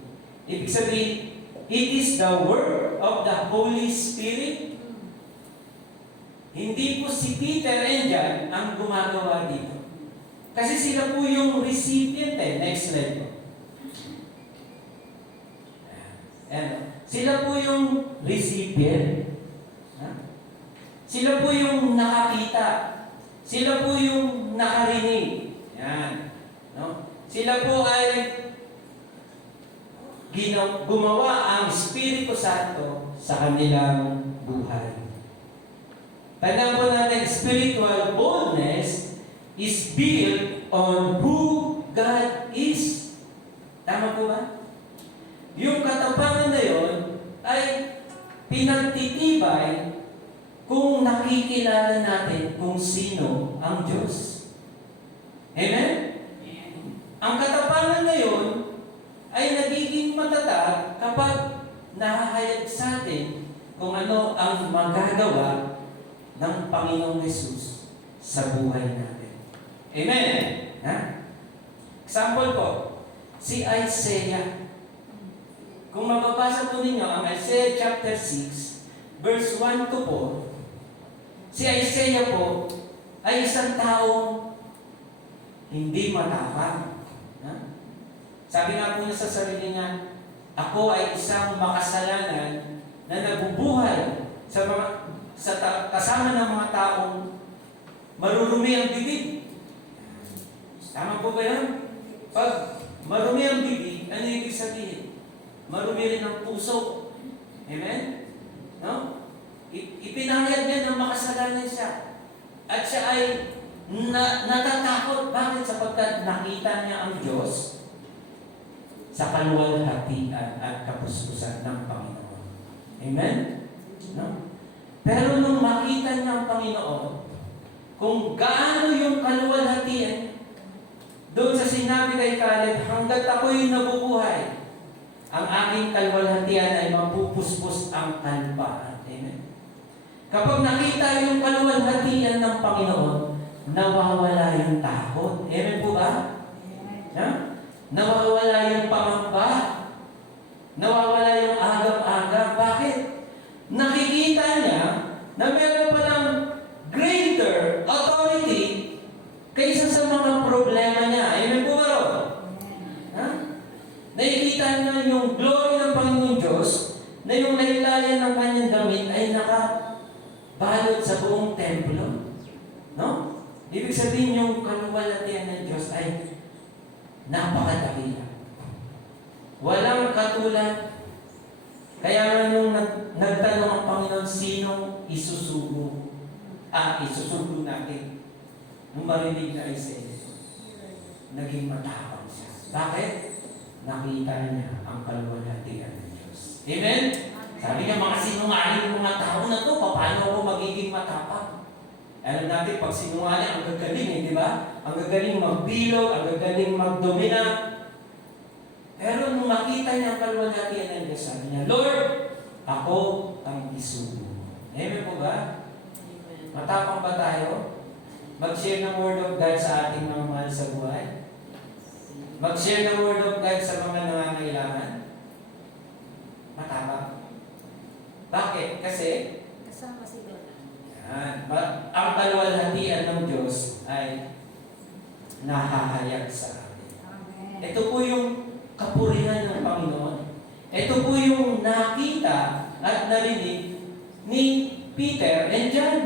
Ibig sabihin, it is the work of the Holy Spirit. Hindi po si Peter and John ang gumagawa dito. Kasi sila po yung recipient eh. Next slide po. Ayan. Sila po yung recipient. Sila po yung nakakita. Sila po yung nakarinig. Yan. No? Sila po ay gumawa ang Espiritu Santo sa kanilang buhay. Tandaan po natin, spiritual boldness is built on who God is. Tama po ba? Yung katapangan na yon ay pinagtitibay kung nakikilala natin kung sino ang Diyos. Amen? Ang katapangan na yon ay nagiging matatag kapag nahahayag sa atin kung ano ang magagawa ng Panginoong Hesus sa buhay natin. Amen? Ha? Example po, si Isaiah. Kung mababasa po ninyo ang Isaiah chapter 6, verse 1 to 4, si Isaiah po ay isang taong hindi matapang. Ha? Sabi nga po niya sa sarili niya, ako ay isang makasalanan na nabubuhay kasama ng mga taong marurumi ang bibig. Tama po ba yan? Pag marumi ang bibig, ano ibig sabihin? Marumi rin ang puso. Amen? No? Ipinahayag niya ng makasalanan siya. At siya ay natatakot. Bakit? Sapagkat nakita niya ang Diyos sa kaluwalhatian at kapuspusan ng Panginoon. Amen? No? Pero nung makita niya ang Panginoon, kung gaano yung kaluwalhatian, doon sa sinabi kay Caleb, hanggat ako'y nabubuhay, ang aking kaluwalhatian ay mapupuspos ang kalupaan. Amen? Kapag nakita yung kaluwalhatian ng Panginoon, nawawala yung takot. Amen po ba? Ha? Nawawala yung pangamba. Nawawala yung agam-agam. Bakit? Nakikita niya na meron palang greater authority kaysa sa mga problema niya. Amen po ba ro? Ha? Nakikita niya yung glory ng Panginoon Diyos na yung laylayan ng kanyang damit ay nakabalot sa buong templo. No? Ibig sabihin yung kaluwalhatian ng Diyos ay napakadakila. Walang katulad. Kaya nga nung nagtanong ang Panginoon, sinong isusugo? Isusugo natin. Nung marinig na Isaiah, naging matapang siya. Bakit? nakita niya ang kaluwalhatian ng Diyos. Amen? Sabi niya, mga sinungaling ng mga tao na to, paano ako magiging matapang? Alam natin, pag sinungaling, ang gagaling di ba? Ang gagaling magbilog, ang gagaling magdomina. Pero nung makita niya ang kaluwalhatian ng Diyos, sabi niya, Lord, ako ang isugo mo. Amen po ba? Matapang ba tayo? Mag-share ng Word of God sa ating mga mahal sa buhay? Mag-share ng Word of God sa mga nangangailangan? Matapang. Bakit? Kasi Kasama si Lord. ang kaluwalhatian ng Diyos ay nahahayag sa atin. Amen. Ito po yung kapurihan ng Panginoon. Ito po yung nakita at narinig ni Peter and John.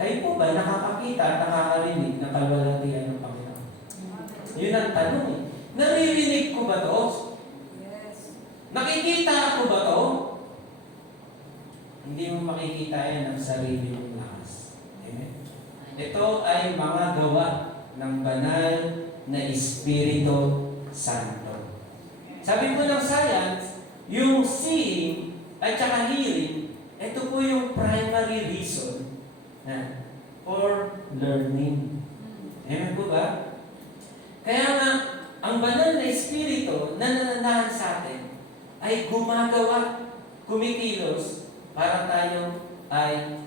Kayo po ba nakakakita at nakakarinig ng kaluwalhatian ng Panginoon? Yun ang tanong eh. Naririnig ko ba to? Yes. Nakikita ko ba to? Hindi mo makikita yan ng sarili mong lakas. Amen? Ito ay mga gawa ng banal na Espiritu Santo. Sabi po ng science, yung seeing at saka hearing, ito po yung primary reason for learning. Amen po ba? Kaya nga, ang banal na Espiritu na nananahan sa atin ay gumagawa, kumikilos, para tayo ay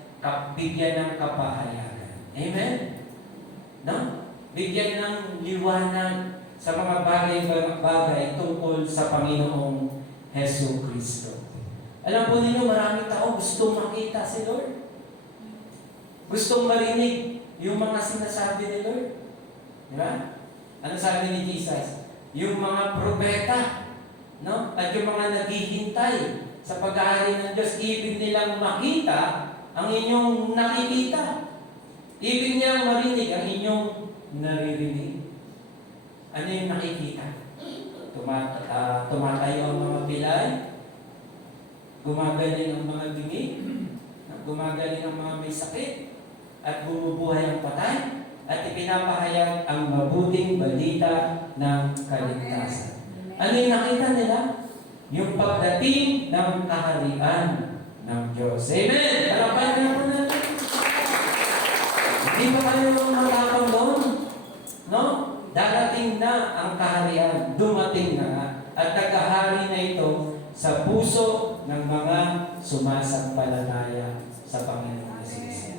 bigyan ng kapahayagan. Amen? No? Bigyan ng liwanag sa mga bagay-bagay tungkol sa Panginoong Hesus Kristo. Alam po ninyo, maraming tao gustong makita si Lord. Gustong marinig yung mga sinasabi ni Lord. Di ba? Ano sabi ni Jesus? Yung mga propeta, no? At yung mga naghihintay sa pag-aari ng Diyos, ibig nilang makita ang inyong nakikita. Ibig nilang marinig ang inyong naririnig. Ano yung nakikita? Tumatayo ang mga pilay, gumagaling ang mga bingi, gumagaling ang mga may sakit, at bumubuhay ang patay, at ipinapahayag ang mabuting balita ng kaligtasan. Ano yung nakita nila? Yung pagdating ng kaharian ng Diyos. Amen! Talapan na po natin. Hindi ba kayo matapang doon? No? Darating na ang kaharian. Dumating na nga. At nagkahari na ito sa puso ng mga sumasampalataya sa Panginoon Jesus.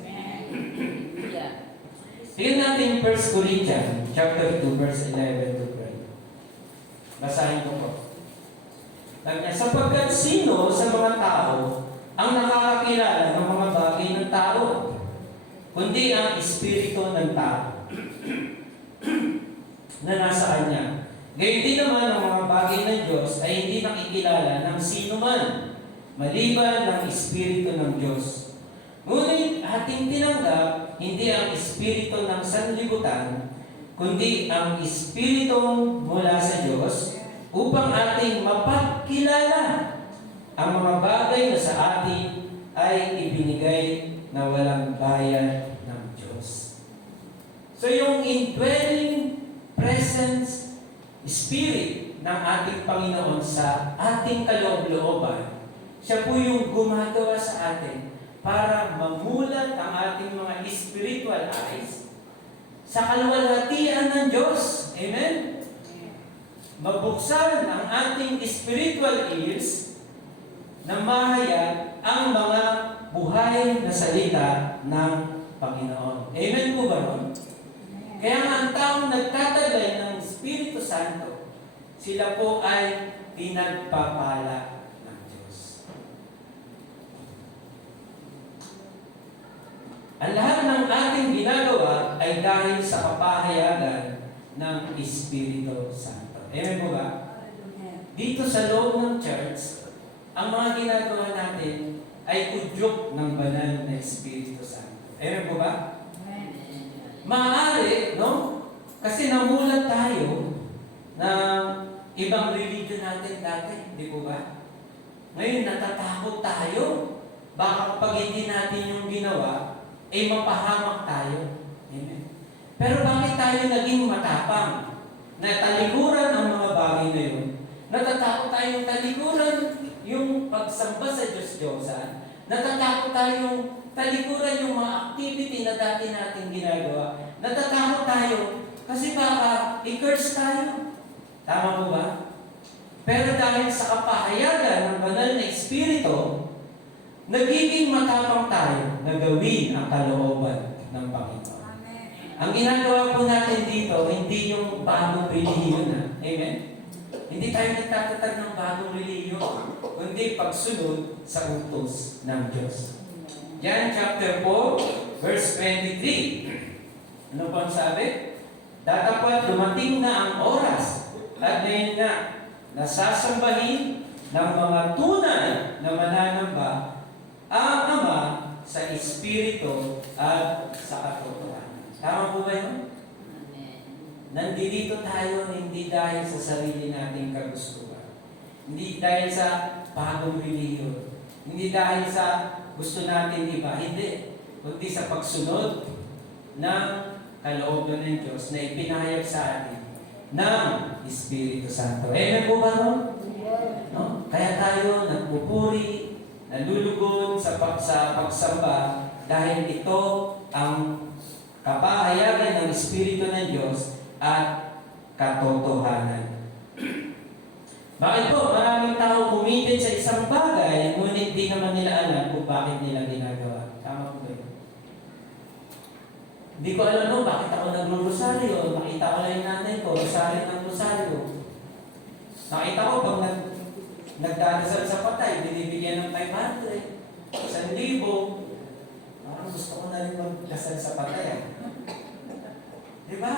Tingnan natin 1 Corinthians chapter 2, verse 11 to 12. Basahin ko po. Sapagkat sino sa mga tao ang nakakakilala ng mga bagay ng tao, kundi ang espiritu ng tao na nasa kanya. Gayon din naman ang mga bagay ng Diyos ay hindi nakikilala ng sino man, maliban ng espiritu ng Diyos. Ngunit ating tinanggap hindi ang espiritu ng sanlibutan, kundi ang espiritu mula sa Diyos, upang ating mapagkilala ang mga bagay na sa atin ay ibinigay na walang bayad ng Diyos. So yung indwelling presence, spirit ng ating Panginoon sa ating kaloob-looban, siya po yung gumagawa sa atin para mamulat ang ating mga spiritual eyes sa kaluwalhatian ng Diyos. Amen? Mabuksan ang ating spiritual ears na mahayag ang mga buhay na salita ng Panginoon. Amen po ba ron? Kaya nga ang taong nagtatalay ng Espiritu Santo, sila po ay pinagpapala ng Diyos. Ang lahat ng ating ginagawa ay dahil sa kapahayagan ng Espiritu Santo. Amen po ba? Dito sa loob ng church, ang mga ginagawa natin ay udyok ng banal na Espiritu Santo. Amen po ba? Maaari, no? Kasi namulat tayo na ibang religion natin dati, di po ba? Ngayon, natatakot tayo. Baka pag hindi natin yung ginawa, ay mapahamak tayo. Amen. Pero bakit tayo naging matapang? na talikuran ang mga bagay na yun. Natatakot tayong talikuran yung pagsamba sa Diyos-Diyosan. Natatakot tayong talikuran yung mga activity na dati natin ginagawa. Natatakot tayo kasi baka i-curse tayo. Tama po ba? Pero dahil sa kapahayagan ng banal na Espiritu, nagiging matapang tayo na gawin ang kalooban ng Panginoon. Amen. Ang ginagawa po natin dito, hindi yung bagong relihiyon. Amen? Hindi tayo nagtatatag ng bagong relihiyon, kundi pagsunod sa utos ng Diyos. Yan, chapter 4, verse 23. Ano po ang sabi? Datapat dumating na ang oras at ngayon na nasasambahin ng mga tunay na mananamba ang Ama sa Espiritu at sa katotohanan. Tama po ba yun? Nandito tayo hindi dahil sa sarili nating kagustuhan. Hindi dahil sa bagong relihiyon. Hindi dahil sa gusto natin iba. Hindi. Kundi sa pagsunod ng kalooban ng Diyos na ipinahayag sa atin ng Espiritu Santo. Amen po ba nun? No? Kaya tayo nagpupuri, nalulugon sa pagsamba dahil ito ang kapahayagan ng Espiritu ng Diyos at katotohanan. Bakit po? Maraming tao committed sa isang bagay, ngunit di naman nila alam kung bakit nila ginagawa. Tama po ba yun? Hindi ko alam no, bakit ako nagro-rosaryo. Nakita ko lang yung nanay ko, rosaryo ng rosaryo. Nakita ko pag nagdadasal sa patay, binibigyan ng 500, 1,000. Parang gusto ko na rin magdasal sa patay. Di ba?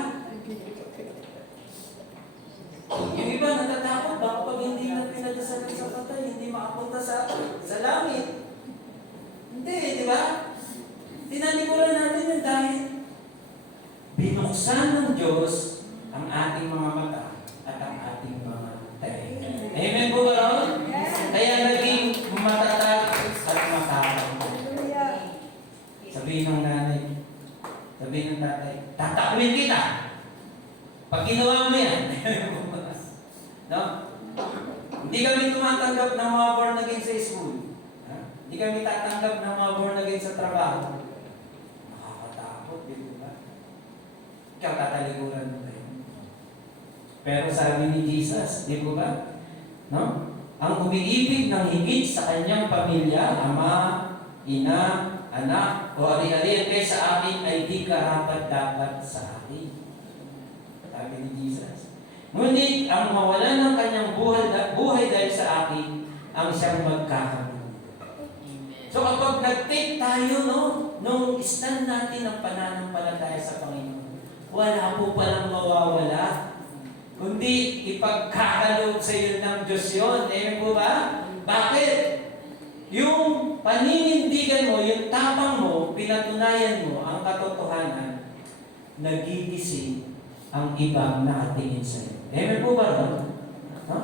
Yung iba natatakot, baka pag hindi na pinadasalan sa patay, hindi makapunta sa langit. Hindi, di ba? Tinalikuran natin yung dahil binuksan ng Diyos ang ating mga mata at ang ating mga tayo. Amen po ba ron? Kaya naging matatag at matapang. Sabihin ng nanay, sabihin ng tatay, tatakwin kita! Pag ginawa mo yan, no? Hindi kami tumatanggap ng mga born again sa school. Hindi kami tatanggap ng mga born again sa trabaho. Nakakatakot, di ba? Ikaw tatalikuran mo tayo. Pero sabi ni Jesus, di ba ba? No? Ang umiibig ng higit sa kanyang pamilya, ama, ina, anak, o ari-ari kay sa akin ay di karapat-dapat sa akin. Sabi ni Jesus. Ngunit ang mawalan ng kanyang buhay dahil sa akin, ang siyang magkakaroon. So kapag nag-take tayo, no, nung stand natin ang pananampalataya sa Panginoon, wala po palang mawawala. Kundi ipagkakaloob sa iyo ng Diyos yun. Amen po ba? Bakit? Yung paninindigan mo, yung tapang mo, pinatunayan mo ang katotohanan, nagigising ang ibang nakatingin sa iyo. Amen po ba ron? No?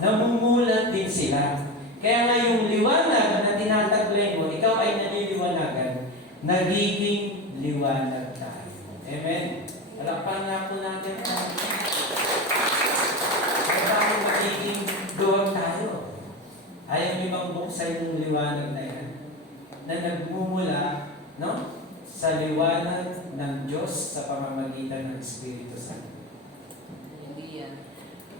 Namumulat din sila. Kaya nga yung liwanag na tinataglay mo, ikaw ay naliliwanagan, nagiging liwanag tayo. Amen? Alakpan nga po natin tayo. Kaya tayo magiging duwag tayo. Ayaw niyo bang buksan yung liwanag na yan? Na nagmumula, no? Sa liwanag ng Diyos sa pamamagitan ng Espiritu Santo.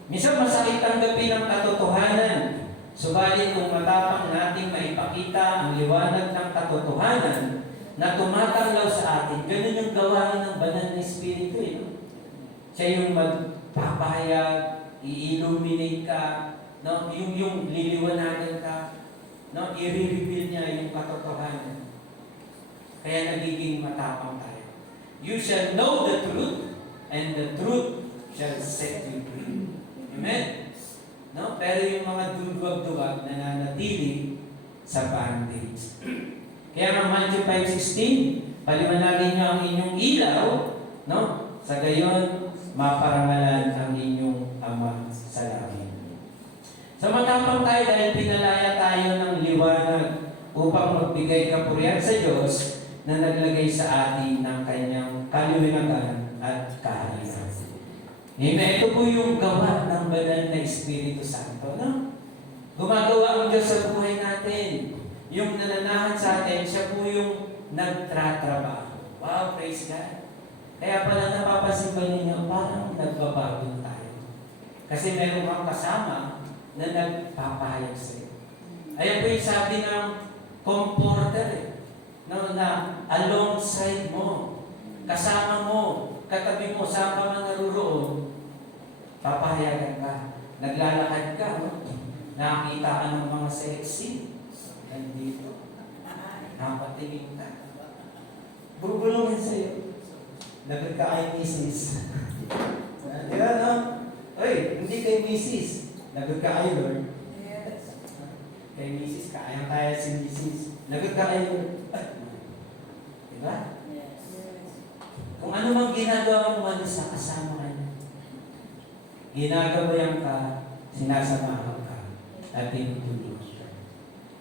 Minsan masakit tanggapin ang katotohanan. Subalit kung matapang nating maipakita ang liwanag ng katotohanan na tumatanglaw sa atin, ganun yung gawain ng banal na Espiritu. Siya yung magpapahayag, i-illuminate ka, no? yung liliwanagan ka, no? I-reveal niya yung katotohanan. Kaya nagiging matapang tayo. You shall know the truth, and the truth shall set you free. Amen? No? Pero yung mga duwag-duwag nananatili sa bondage. Kaya nga Matthew 5:16, paliwanagin niyo ang inyong ilaw, no? Sa gayon, maparangalan ang inyong Ama sa langit. So matapang tayo dahil pinalaya tayo ng liwanag upang magbigay kapurihan sa Diyos na naglagay sa atin ng kanyang kaliwanagan at kaharian. Amen. Ito po yung gawa ng banal na Espiritu Santo. No? Gumagawa ang Diyos sa buhay natin. Yung nananahan sa atin, siya po yung nagtratrabaho. Wow, praise God. Kaya pala napapansin ba ninyo, parang nagbabago tayo. Kasi meron kang kasama na nagpapahayag sa'yo. Ayan po yung sabi ng comforter, no, na alongside mo, kasama mo, katabi mo, saan ka man naruroon, papahayagan ka. Naglalakad ka, no? Nakakita ka ng mga sexy. Nandito. Napatingin ka. Bubulungin sa'yo. Lagot ka kay Mrs. Di ba, no? Oy, hindi kay Mrs. Lagot ka kay Lord. Yes. Kay Mrs. Kayang-kaya si Mrs. Lagot ka kay Lord. Di ba? Yes. Kung ano mang ginagawa mo sa kasama ka niya. Ginagawayan ka, sinasamahan ka, at tinutulungan ka.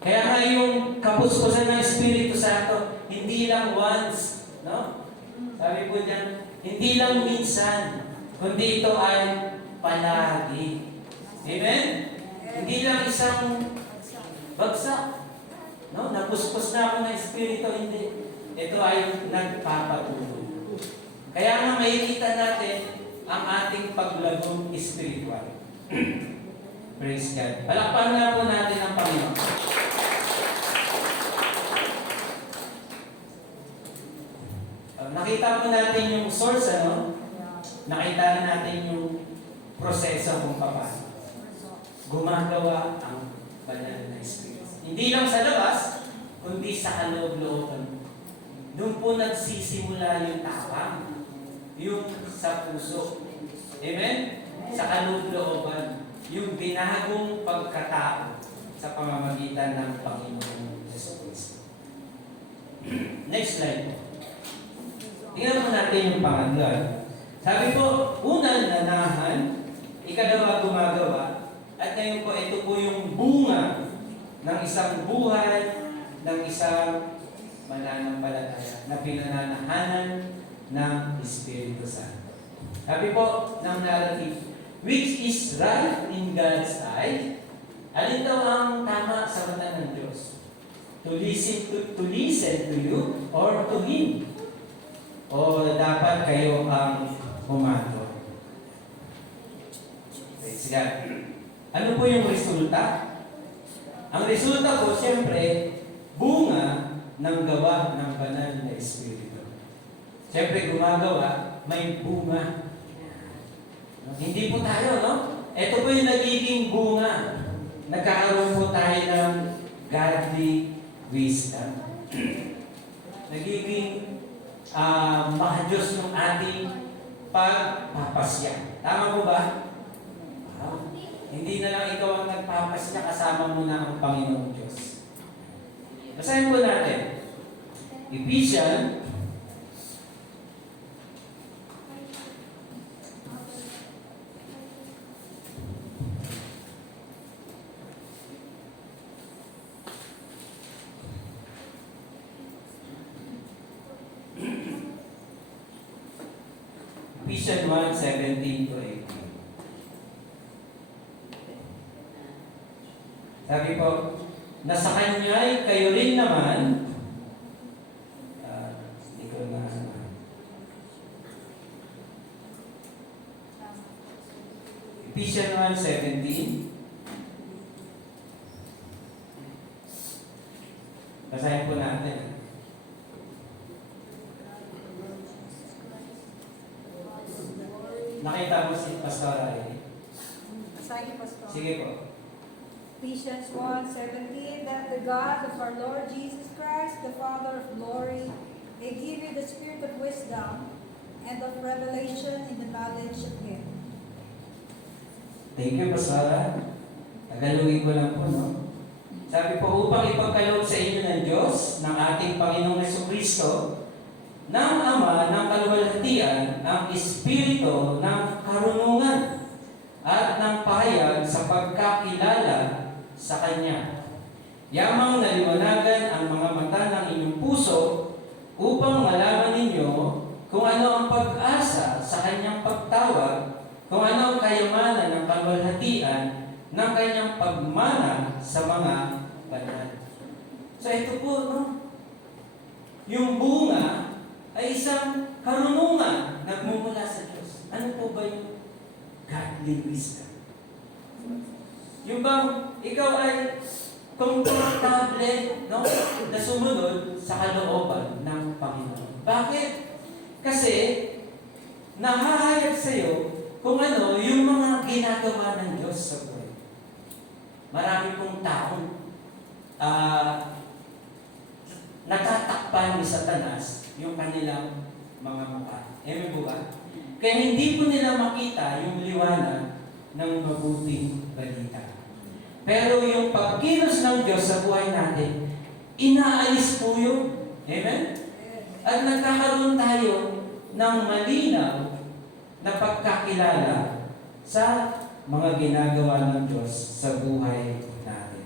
Kaya nga yung kapuspusan ng Espiritu Santo, hindi lang once, no? Sabi po diyan, hindi lang minsan, kundi ito ay palagi. Amen? Hindi lang isang bagsak. No? Napuspos na ako ng Espiritu, hindi. Ito ay nagpapatuloy. Kaya nga makikita natin ang ating paglagong espiritual. Praise God. Palakpakan na po natin ang Panginoon. Nakita po natin yung source, ano? Nakita na natin yung proseso kung paano gumagawa ang banal na Espiritu. Hindi lang sa labas, kundi sa kaloob-looban. Doon po nagsisimula yung tapang, yung sa puso. Amen? Sa kaloob-looban, yung binagong pagkatao sa pamamagitan ng Panginoong Jesus. Next slide po. Tingnan po natin yung pangatlo. Sabi po, unang nanahan, ikalawa gumagawa, at ngayon po, ito po yung bunga ng isang buhay, ng isang mananampalataya na pinananahanan ng Espiritu Santo. Sabi po ng narrative, which is right in God's eye, alin daw ang tama sa mata ng Diyos? To listen to you or to Him? O dapat kayo ang humato? Praise God. Ano po yung resulta? Ang resulta po, siyempre, bunga ng gawa ng banal na Espiritu. Siyempre, gumagawa, may bunga. Hindi po tayo, no? Ito po yung nagiging bunga. Nagkakaroon po tayo ng godly wisdom. Nagiging makadiyos ng ating pagpapasya. Tama po ba? Hindi na lang ikaw ang nagpapasya, kasama mo na ang Panginoong Diyos. Basahin po natin. Ephesians Ephesians 1:17 to 18. Sabi po, na sa Kanya'y kayo rin naman, hindi ko na, Ephesians 1:17. Basahin po natin. Nakita mo si Pastor Riley? Basahin, Pastor. Sige po. Ephesians 1:17, that the God of our Lord Jesus Christ, the Father of glory, may give you the spirit of wisdom and of revelation in the knowledge of Him. Thank you, Pastor. Tagalogin ko lang po, no? Sabi po, upang ipagkaloob sa inyo ng Diyos, ng ating Panginoong Jesucristo, ng Ama ng kaluwalhatian, ang Espiritu ng karunungan at ng pahayag sa pagkakilala sa Kanya. Yamang naliwanagan ang mga mata ng inyong puso upang malaman ninyo kung ano ang pag-asa sa Kanyang pagtawag, kung ng kanyang pagmana sa mga banal. So ito po, no? Yung bunga ay isang karunungan nagmumula sa Diyos. Ano po ba yung godly wisdom? Yung bang ikaw ay komportable, no? Na sumunod sa kalooban ng Panginoon. Bakit? Kasi nahahayag sa'yo kung ano yung mga ginagawa ng Diyos sa buhay. Marami pong taong natatakpan ni Satanas yung kanilang mga mukha. Amen po ba? Kaya hindi po nila makita yung liwanag ng mabuting balita. Pero yung pagkilos ng Diyos sa buhay natin, inaalis po yun. Amen? At nagkakaroon tayo ng malinaw na pagkakilala sa mga ginagawa ng Diyos sa buhay natin.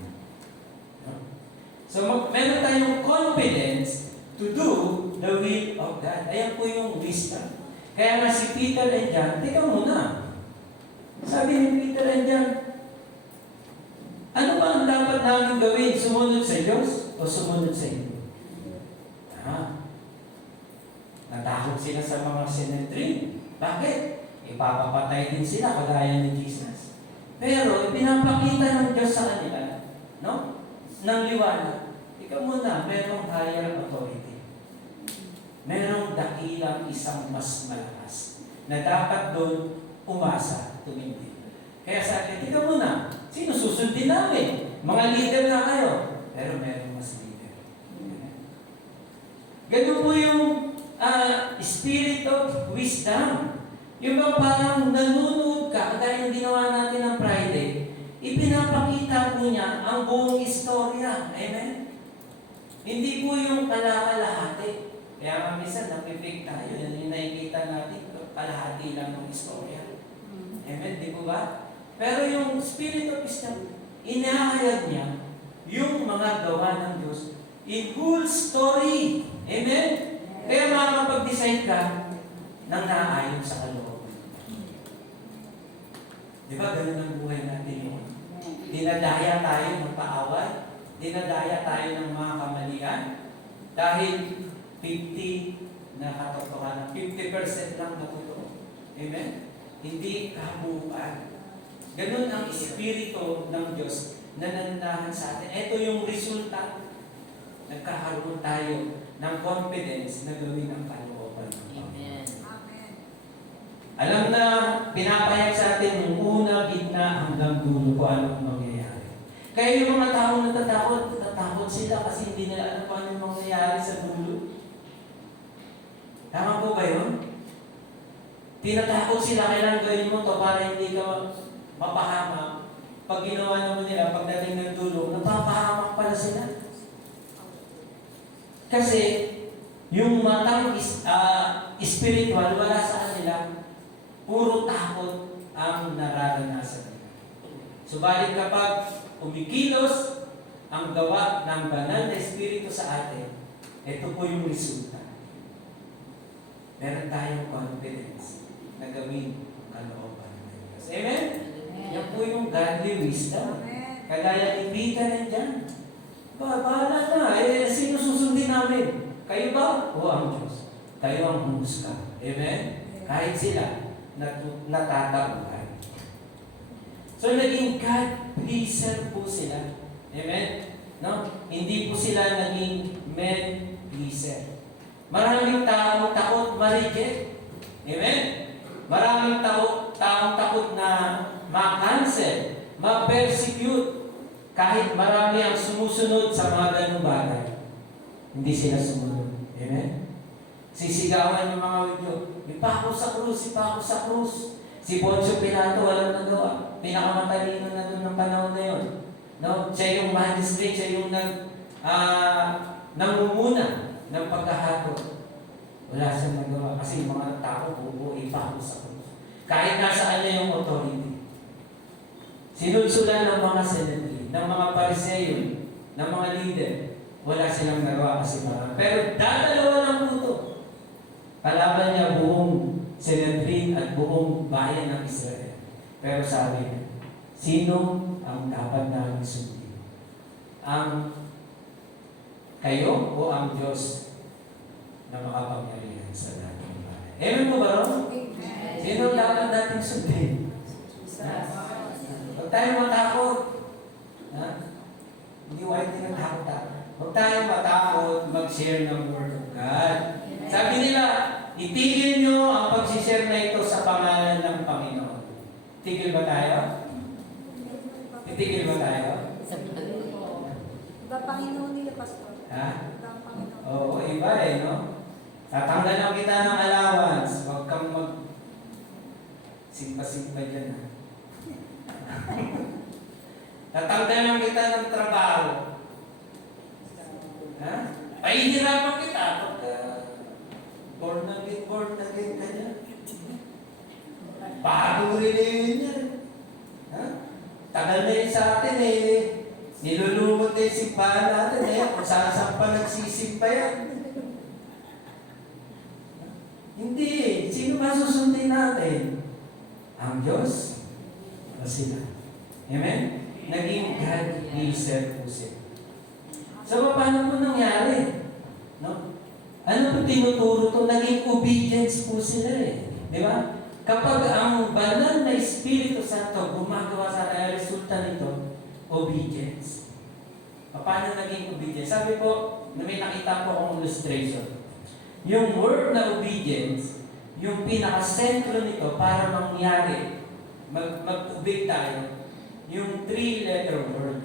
So, meron tayong confidence to do the will of God. Ayan po yung wisdom. Kaya nga si Peter and John, teka muna. Sabi ni Peter and John, ano ba ang dapat namin gawin? Sumunod sa Diyos o sumunod sa inyo? Natakot sila sa mga Sanhedrin. Bakit? Ipapapatay din sila kagaya ni Jesus. Pero ipinapakita ng Diyos sa kanila, no? Ng liwanag. Ikaw muna, merong higher authority. Merong dakilang isang mas malakas na dapat doon umasa, tumindi. Kaya sa akin, ikaw muna, sino susundin namin? Mga leader na kayo. Pero merong mas leader. Ganun po yung spirit of wisdom. Yung bang parang nanonood ka, kagaya yung ginawa natin ng Friday, ipinapakita po niya ang buong istorya. Amen? Hindi po yung kalakalahati. Kaya nga minsan, napipig tayo. Yan yung nakikita natin, kalahati lang ng istorya. Amen? Di po ba? Pero yung spirit of wisdom, inahayag niya yung mga gawa ng Diyos in whole story. Amen? Kaya makakapag-decide ka ng naayon sa kalooban. Di ba, ganun ang buhay natin yun? Dinadaya tayo ng paaway, dinadaya tayo ng mga kamalian, dahil 50 na katotohanan, 50% lang na totoo. Amen? Hindi kabuuan. Ganun ang espiritu ng Diyos na nananahan sa atin. Ito yung resulta. Nagkakaroon tayo ng confidence na gawin ang kalooban. Amen. Amen. Alam na pinapayag sa atin yung una, gitna, hanggang dulo kung anong mangyayari. Kaya yung mga tao natatakot sila kasi hindi nila alam kung anong mangyayari sa dulo. Tama po ba yun? Tinatakot sila, kailangan gawin mo to para hindi ka mapahamak. Pag ginawa naman nila, pagdating ng dulo, napapahamak pala sila. Kasi yung matang spiritual, wala sa kanila, puro takot ang nararanasan nila. Subalit kapag umikilos ang gawa ng banal na espiritu sa atin, ito po yung resulta. Meron tayong confidence na gawin ang kalooban ng Diyos. Amen? Yan po yung godly wisdom. Amen. Kagaya ni Peter and John. Bahala na. Sino susundin namin? Kayo ba? O ang Diyos? Kayo ang humusga. Amen? Kahit sila natatabuhan. So, naging God-pleaser po sila. Amen? No? Hindi po sila naging men-pleaser. Maraming taong takot ma-reject. Amen? Maraming taong takot na ma-cancel, ma-persecute. Kahit marami ang sumusunod sa mga ganung bagay, hindi sila sumunod. Amen? Sisigawan yung mga Hudyo, ipa ako sa krus, ipa ako sa krus. Si Poncio Pilato walang nagawa. Pinakamatalino na doon ng panahon na yun. No? Siya yung magistrate, siya yung nangunguna ng pagkahato. Wala siyang nagawa kasi yung mga tao buo ipa ako sa krus. Kahit nasa kanya yung authority. Sinulsulan ng mga Sanhedrin, ng mga Pariseyo, ng mga leader, wala silang nagawa kasi marami. Pero dadalawa lang po ito. Kalaban niya buong Sanhedrin at buong bayan ng Israel. Pero sabi niya, Sino ang dapat namin sundin? Ang kayo o ang Diyos na makapangyarihan sa dating bahay? Amen po ba ron? Sino ang dapat natin sundin? Huwag tayo matakot. Ha? Hindi white din ang takot. Huwag tayo matakot mag-share ng Word of God. Sabi nila, itigil nyo ang pag-share na ito sa pangalan ng Panginoon. Tigil ba tayo? Itigil ba tayo? Iba Panginoon nila, Pastor. Ha? Ibang Panginoon. Oo, iba no? Tatanggalan kita ng allowance. Huwag kang simpa-simpa dyan, ha? Tatanggalan kita ng trabaho. Ha? Pahihirapan kita pagka born again ka niya. Bago rin yan. Ha? Tagal na yun sa atin nilulumot na yung simbahan natin kung saan pa nagsisimba yan. Hindi Sino ba susundin natin? Ang Diyos o sila? Amen? Naging God-pleaser po sila. So, paano po nangyari? No? Ano po tinuturo to? Naging obedience po sila Di ba? Kapag ang banal na Espiritu Santo gumagawa sa resulta nito, obedience. Paano naging obedience? Sabi po, na may nakita po akong illustration. Yung word na obedience, yung pinaka-sentro nito para mangyari, mag-obey tayo, yung 3-letter word,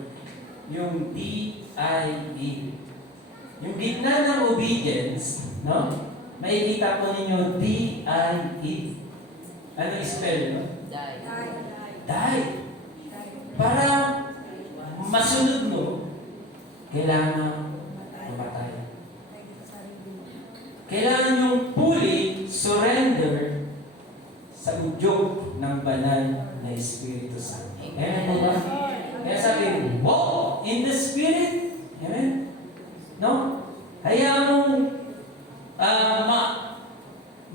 yung D-I-E. Yung gitna ng obedience, no? Makikita po ninyo D-I-E. Ano spell, no? Die. Para masunod mo, kailangan mamatay. Kailangan yung fully surrender sa udyok ng banal na Espiritu Santo. Amen po ba? Kaya sabi, walk in the Spirit. Amen? No? Kaya mong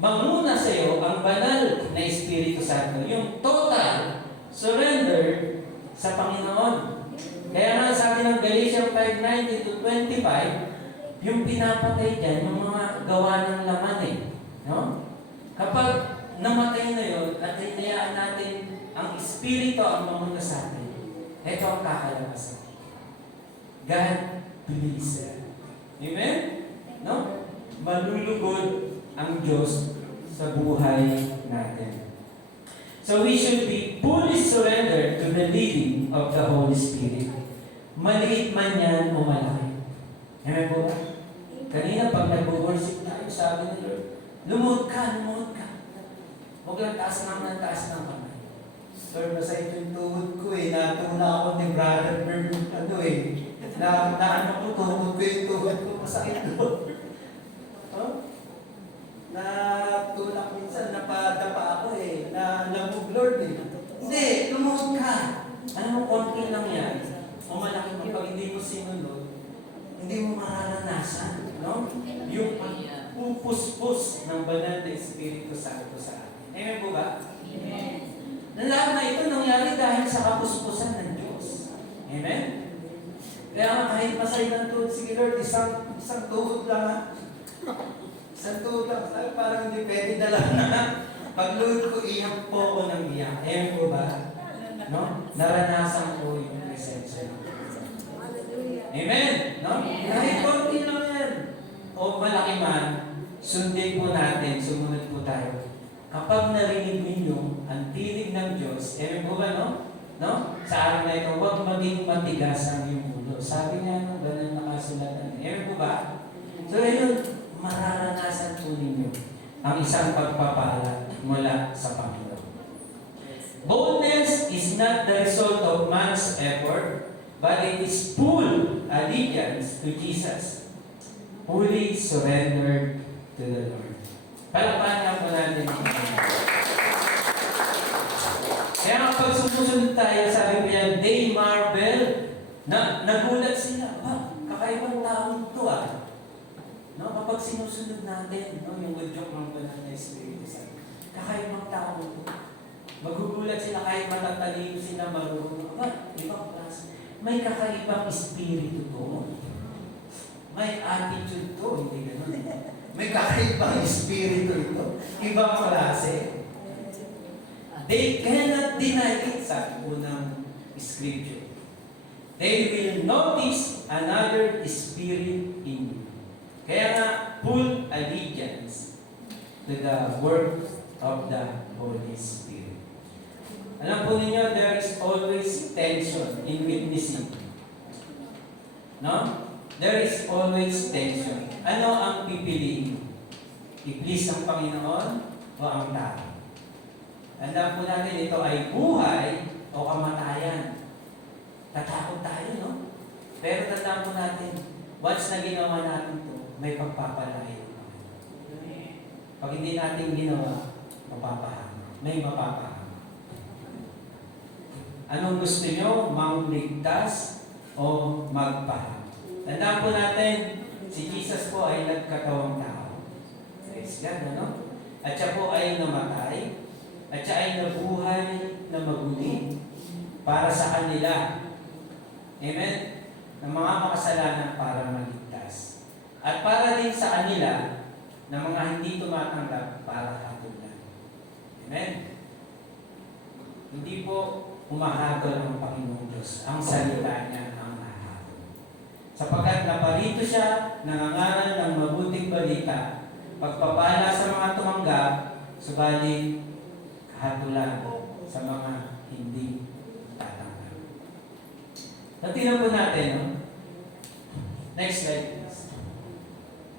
mamuna sa iyo ang banal na Espiritu Santo. Yung total surrender sa Panginoon. Kaya nga sabi ng Galatians 5:19 to 25, yung pinapatay dyan, yung mga gawa ng laman No? Kapag namatay na yun, at hinayaan natin ang Espiritu ang mamuna sa atin, ito ang kakalabasan. God please. Amen? No? Malulugod ang Diyos sa buhay natin. So we should be fully surrendered to the leading of the Holy Spirit. Maliit man yan o malaki. Amen po ba? Kanina pag nag-worship tayo, sabi ni Lord, lumuhod ka. Huwag lang taas ng kamay. Lord, nasa ito yung tuhod ko natuna ako ni Brother Bird, na tuhod ko yung tuhod ko, masakit doon. Natulak minsan, napadapa ako na lamog Lord Hindi, lumuhod ka. Alam mo, konti lang yan. O malaki mo, pag hindi mo sinunod, hindi mo mararanasan, no? Yung pagpupuspos ng banal na Espiritu Santo sa atin. Amen po ba? Amen. Lahat na ito nangyari dahil sa kapuspusan ng Diyos. Amen? Kaya nga kahit masay ng tuhod, sige Lord, isang tuhod lang Isang tuhod lang. Parang hindi pwede dala na. Pagluhod ko, iyak po ako ng iyak. Amen po ba? No? Naranasan ko yung presensya ng Diyos. Amen? No? Kahit konti lang yan. O malaki man, sundin po natin, sumunod po tayo. Kapag narinig ninyo ang tinig ng Diyos, amen po ba, no? Sa araw na ito, huwag maging matigas ang iyong ulo. Sabi nga nung ganun nakasulatan. Amen po ba? So, ayun, mararanasan po ninyo ang isang pagpapala mula sa Panginoon. Boldness is not the result of man's effort, but it is full allegiance to Jesus. Fully surrendered to the Lord. Palakpakan po natin. Kaya kapag sumusunod tayo, sabi ko yan, they marvel, nagulat sila. Kakaibang taong ito No, kapag sinusunod natin, yung udyok ng banal na Espiritu Santo, kakaibang taong ito. Magugulat sila kahit matatalino sila, marunong. Aba, ibang klase. May kakaibang espiritu to. May attitude to, hindi ganun. May kakaibang espiritu ito. Ibang klase. They cannot deny it, sabi po ng scripture. They will notice another spirit in you. Kaya nga, full allegiance to the work of the Holy Spirit. Alam po ninyo, there is always tension in witnessing. No? There is always tension. Ano ang pipiliin? I-please ang Panginoon o ang tao? Tandaan po natin, ito ay buhay o kamatayan. Tatakot tayo, no? Pero tandaan po natin, once na ginawa natin ito, may pagpapalayo. Pag hindi natin ginawa, mapapahama. May mapapahama. Anong gusto nyo? Mangligtas o magpahama? Tandaan po natin, si Jesus po ay nagkatawang tao. Praise God, ano? At siya po ay namatay. At siya ay nabuhay na maguli para sa kanila. Amen? Ng mga makasalanan para maligtas. At para din sa kanila na mga hindi tumatanggap para hatulan. Amen? Hindi po humahatol ang Panginoong Diyos. Ang salita niya ang hahatol. Sapagkat naparito siya, nangangaral ng mabuting balita, pagpapala sa mga tumanggap, subalit hatulan sa mga hindi tatanggap. Natingnan po natin, no? Next slide, please.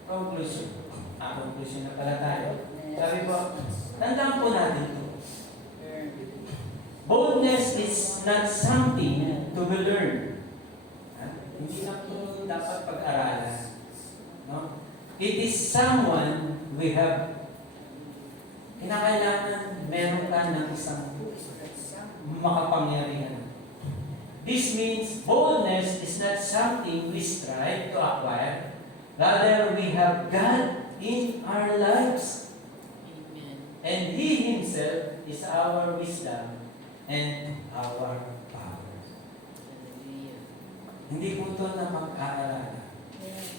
Conclusion. Conclusion na pala tayo. Sabi po, tandaan po natin ito. Boldness is not something to be learned. Hindi lang po dapat pag-aralan. No? It is someone we have. Kinakailangan meron ka ng isang makapangyarihan. This means boldness is not something we strive to acquire. Rather, we have God in our lives. Amen. And He Himself is our wisdom and our power. Hindi po ito na mag-aalala.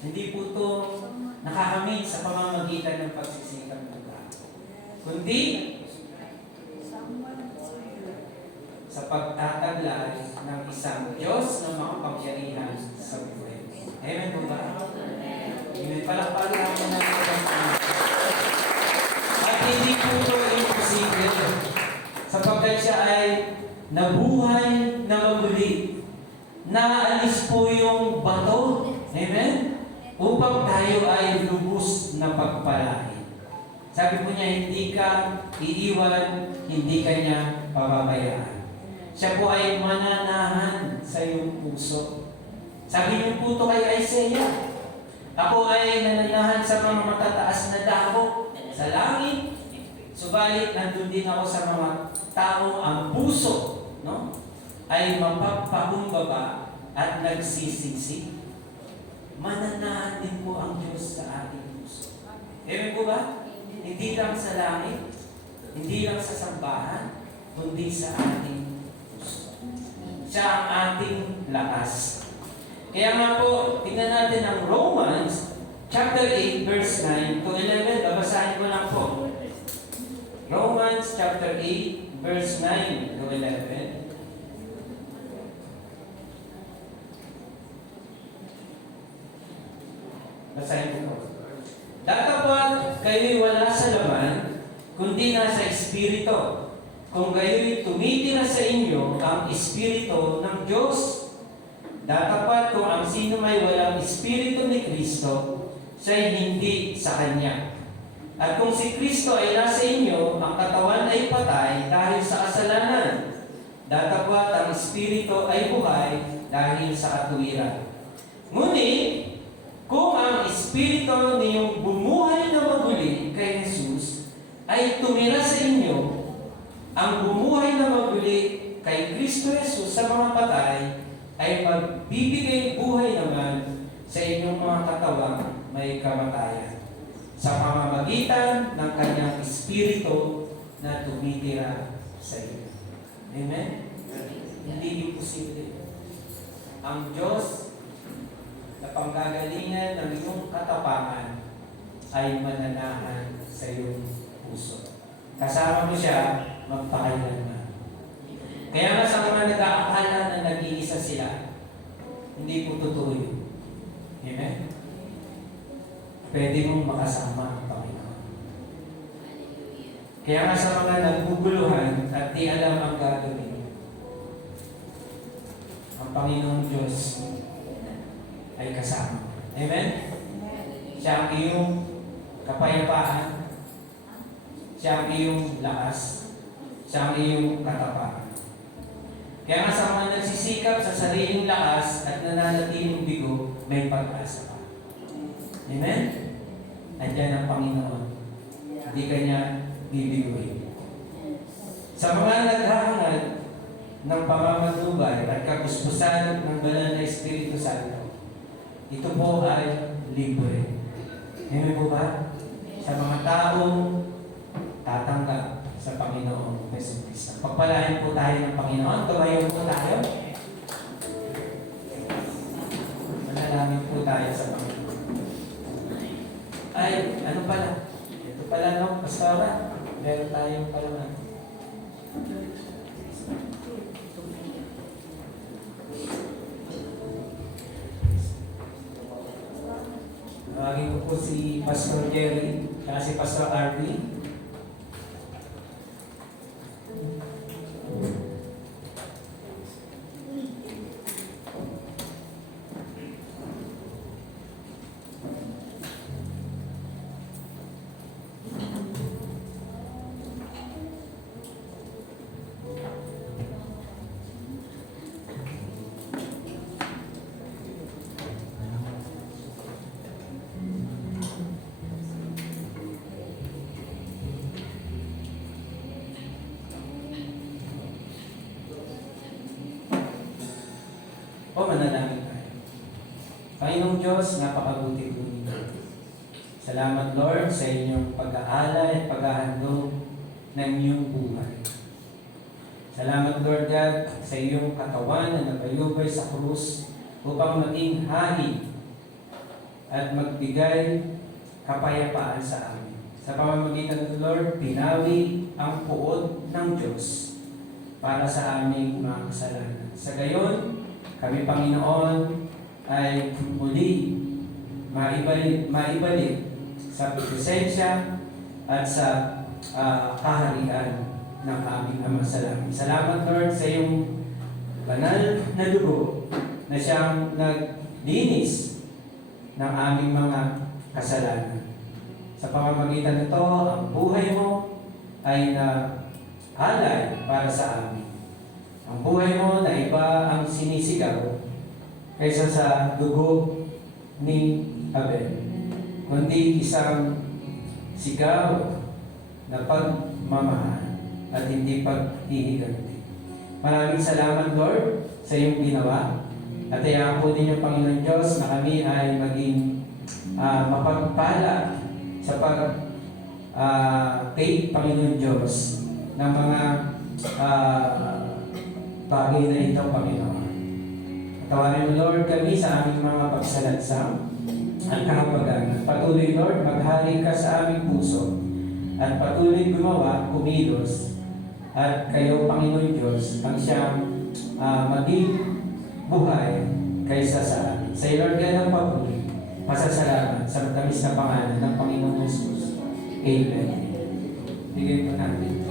Hindi po ito nakakamit sa pamamagitan ng pagsisikap ng tao. Kundi sa pagtataglay ng isang Diyos na makapangyarihan sa buhay. Amen po ba? Amen. Palakpakan natin ng Panginoon. At hindi po ito imposible. Sapagkat siya ay nabuhay na maguli. Naalis po yung bato. Amen? Upang tayo ay lubos na pagpalain. Sabi po niya, hindi ka iiwan, hindi ka niya pababayaan. Siya po ay mananahan sa iyong puso. Sabi niyo po ito kay Isaiah, ako ay nananahan sa mga matataas na dako sa langit. Subalit, nandun din ako sa mga tao ang puso, no? Ay mapagpakumbaba at nagsisisi. Mananahan din po ang Diyos sa ating puso. Amen po ba? Hindi lang sa langit, hindi lang sa sambahan, kundi sa ating puso. Siya ang ating lakas. Kaya nga po, tingnan natin ang Romans chapter 8, verse 9 to 11. Babasahin ko lang po. Romans chapter 8, verse 9 to 11. Basahin ko po. Datapwat kayo'y wala sa laman, kundi nasa Espiritu. Kung kayo'y tumitira sa inyo ang Espiritu ng Diyos. Datapwat kung ang sino may walang Espiritu ni Kristo, siya'y hindi sa Kanya. At kung si Kristo ay nasa inyo, ang katawan ay patay dahil sa kasalanan. Datapwat ang Espiritu ay buhay dahil sa katuwiran. Ngunit, kung ang Espiritu niyong bumuhay na maguli kay Jesus ay tumira sa inyo, ang bumuhay na maguli kay Kristo Jesus sa mga patay ay magbibigay buhay naman sa inyong mga katawang may kamatayan sa pamamagitan ng kanyang Espiritu na tumitira sa iyo. Amen? Hindi imposible. Ang Diyos na panggagalingan ng iyong katapangan ay mananahan sa iyong puso. Kasama mo siya, magpakailanman. Kaya nga sa mga nag-aakala na nag-iisa sila, hindi po totoo yun. Amen? Pwede mong makasama ang Panginoon. Kaya nga sa mga naguguluhan at di alam ang gagawin, ang Panginoong Diyos ay kasama. Amen? Siya ang iyong kapayapaan, siya ang iyong lakas, siya ang iyong katapangan. Kaya nga sa mga nagsisikap sa sariling lakas at nananatiling bigo, may pag-asa pa. Amen? Andiyan ang Panginoon. Hindi kanya bibiguin. Sa mga naghahangad ng pamamatubay at kapuspusan ng banal na Espiritu Santo, ito po ay libre. Amen po ba? Sa mga taong tatanggap sa Panginoong Hesus Kristo. Pagpalain po tayo ng Panginoon. Tumayo po tayo. Manalangin po tayo sa Panginoon. Ay, ano pala? Ito pala, no? Pastora, meron tayong palaman. Tawagin ko po si Pastor Jerry at si Pastor Arby. O manalangin tayo. Panginoong Diyos, napakabuti po ninyo. Salamat Lord sa inyong pag-aalay at paghahandog ng iyong buhay. Salamat Lord God sa iyong katawan na nabayubay sa krus upang maging hari at magbigay kapayapaan sa amin. Sa pamamagitan ng Lord, pinawi ang puot ng Diyos para sa aming mga kasalanan. Sa gayon, kami Panginoon ay muli maibalik sa presensya at sa kaharian ng aming Ama sa langit. Salamat Lord sa iyong banal na dugo na siyang naglinis ng aming mga kasalanan. Sa pamamagitan nito, ang buhay mo ay alay para sa amin. Ang buhay mo na iba ang sinisigaw kaysa sa dugo ni Abel, kundi isang sigaw na pagmamahal at hindi paghihiganti. Maraming salamat Lord sa iyong ginawa at hayaan po ninyo Panginoon Diyos na kami ay maging mapagpala sa take Panginoon Diyos ng mga bagay na ito, Panginoon. Tawarin mo, Lord, kami sa aming mga pagsalansang at kahabagan. Patuloy, Lord, maghari ka sa aming puso at patuloy gumawa, kumilos, at kayo, Panginoon Diyos, ang siyang maging buhay kaysa sa amin. Sa iyo, Lord, ganang patuloy, pasasalamat sa matamis na pangalan ng Panginoong Jesus. Amen. Bigay po natin.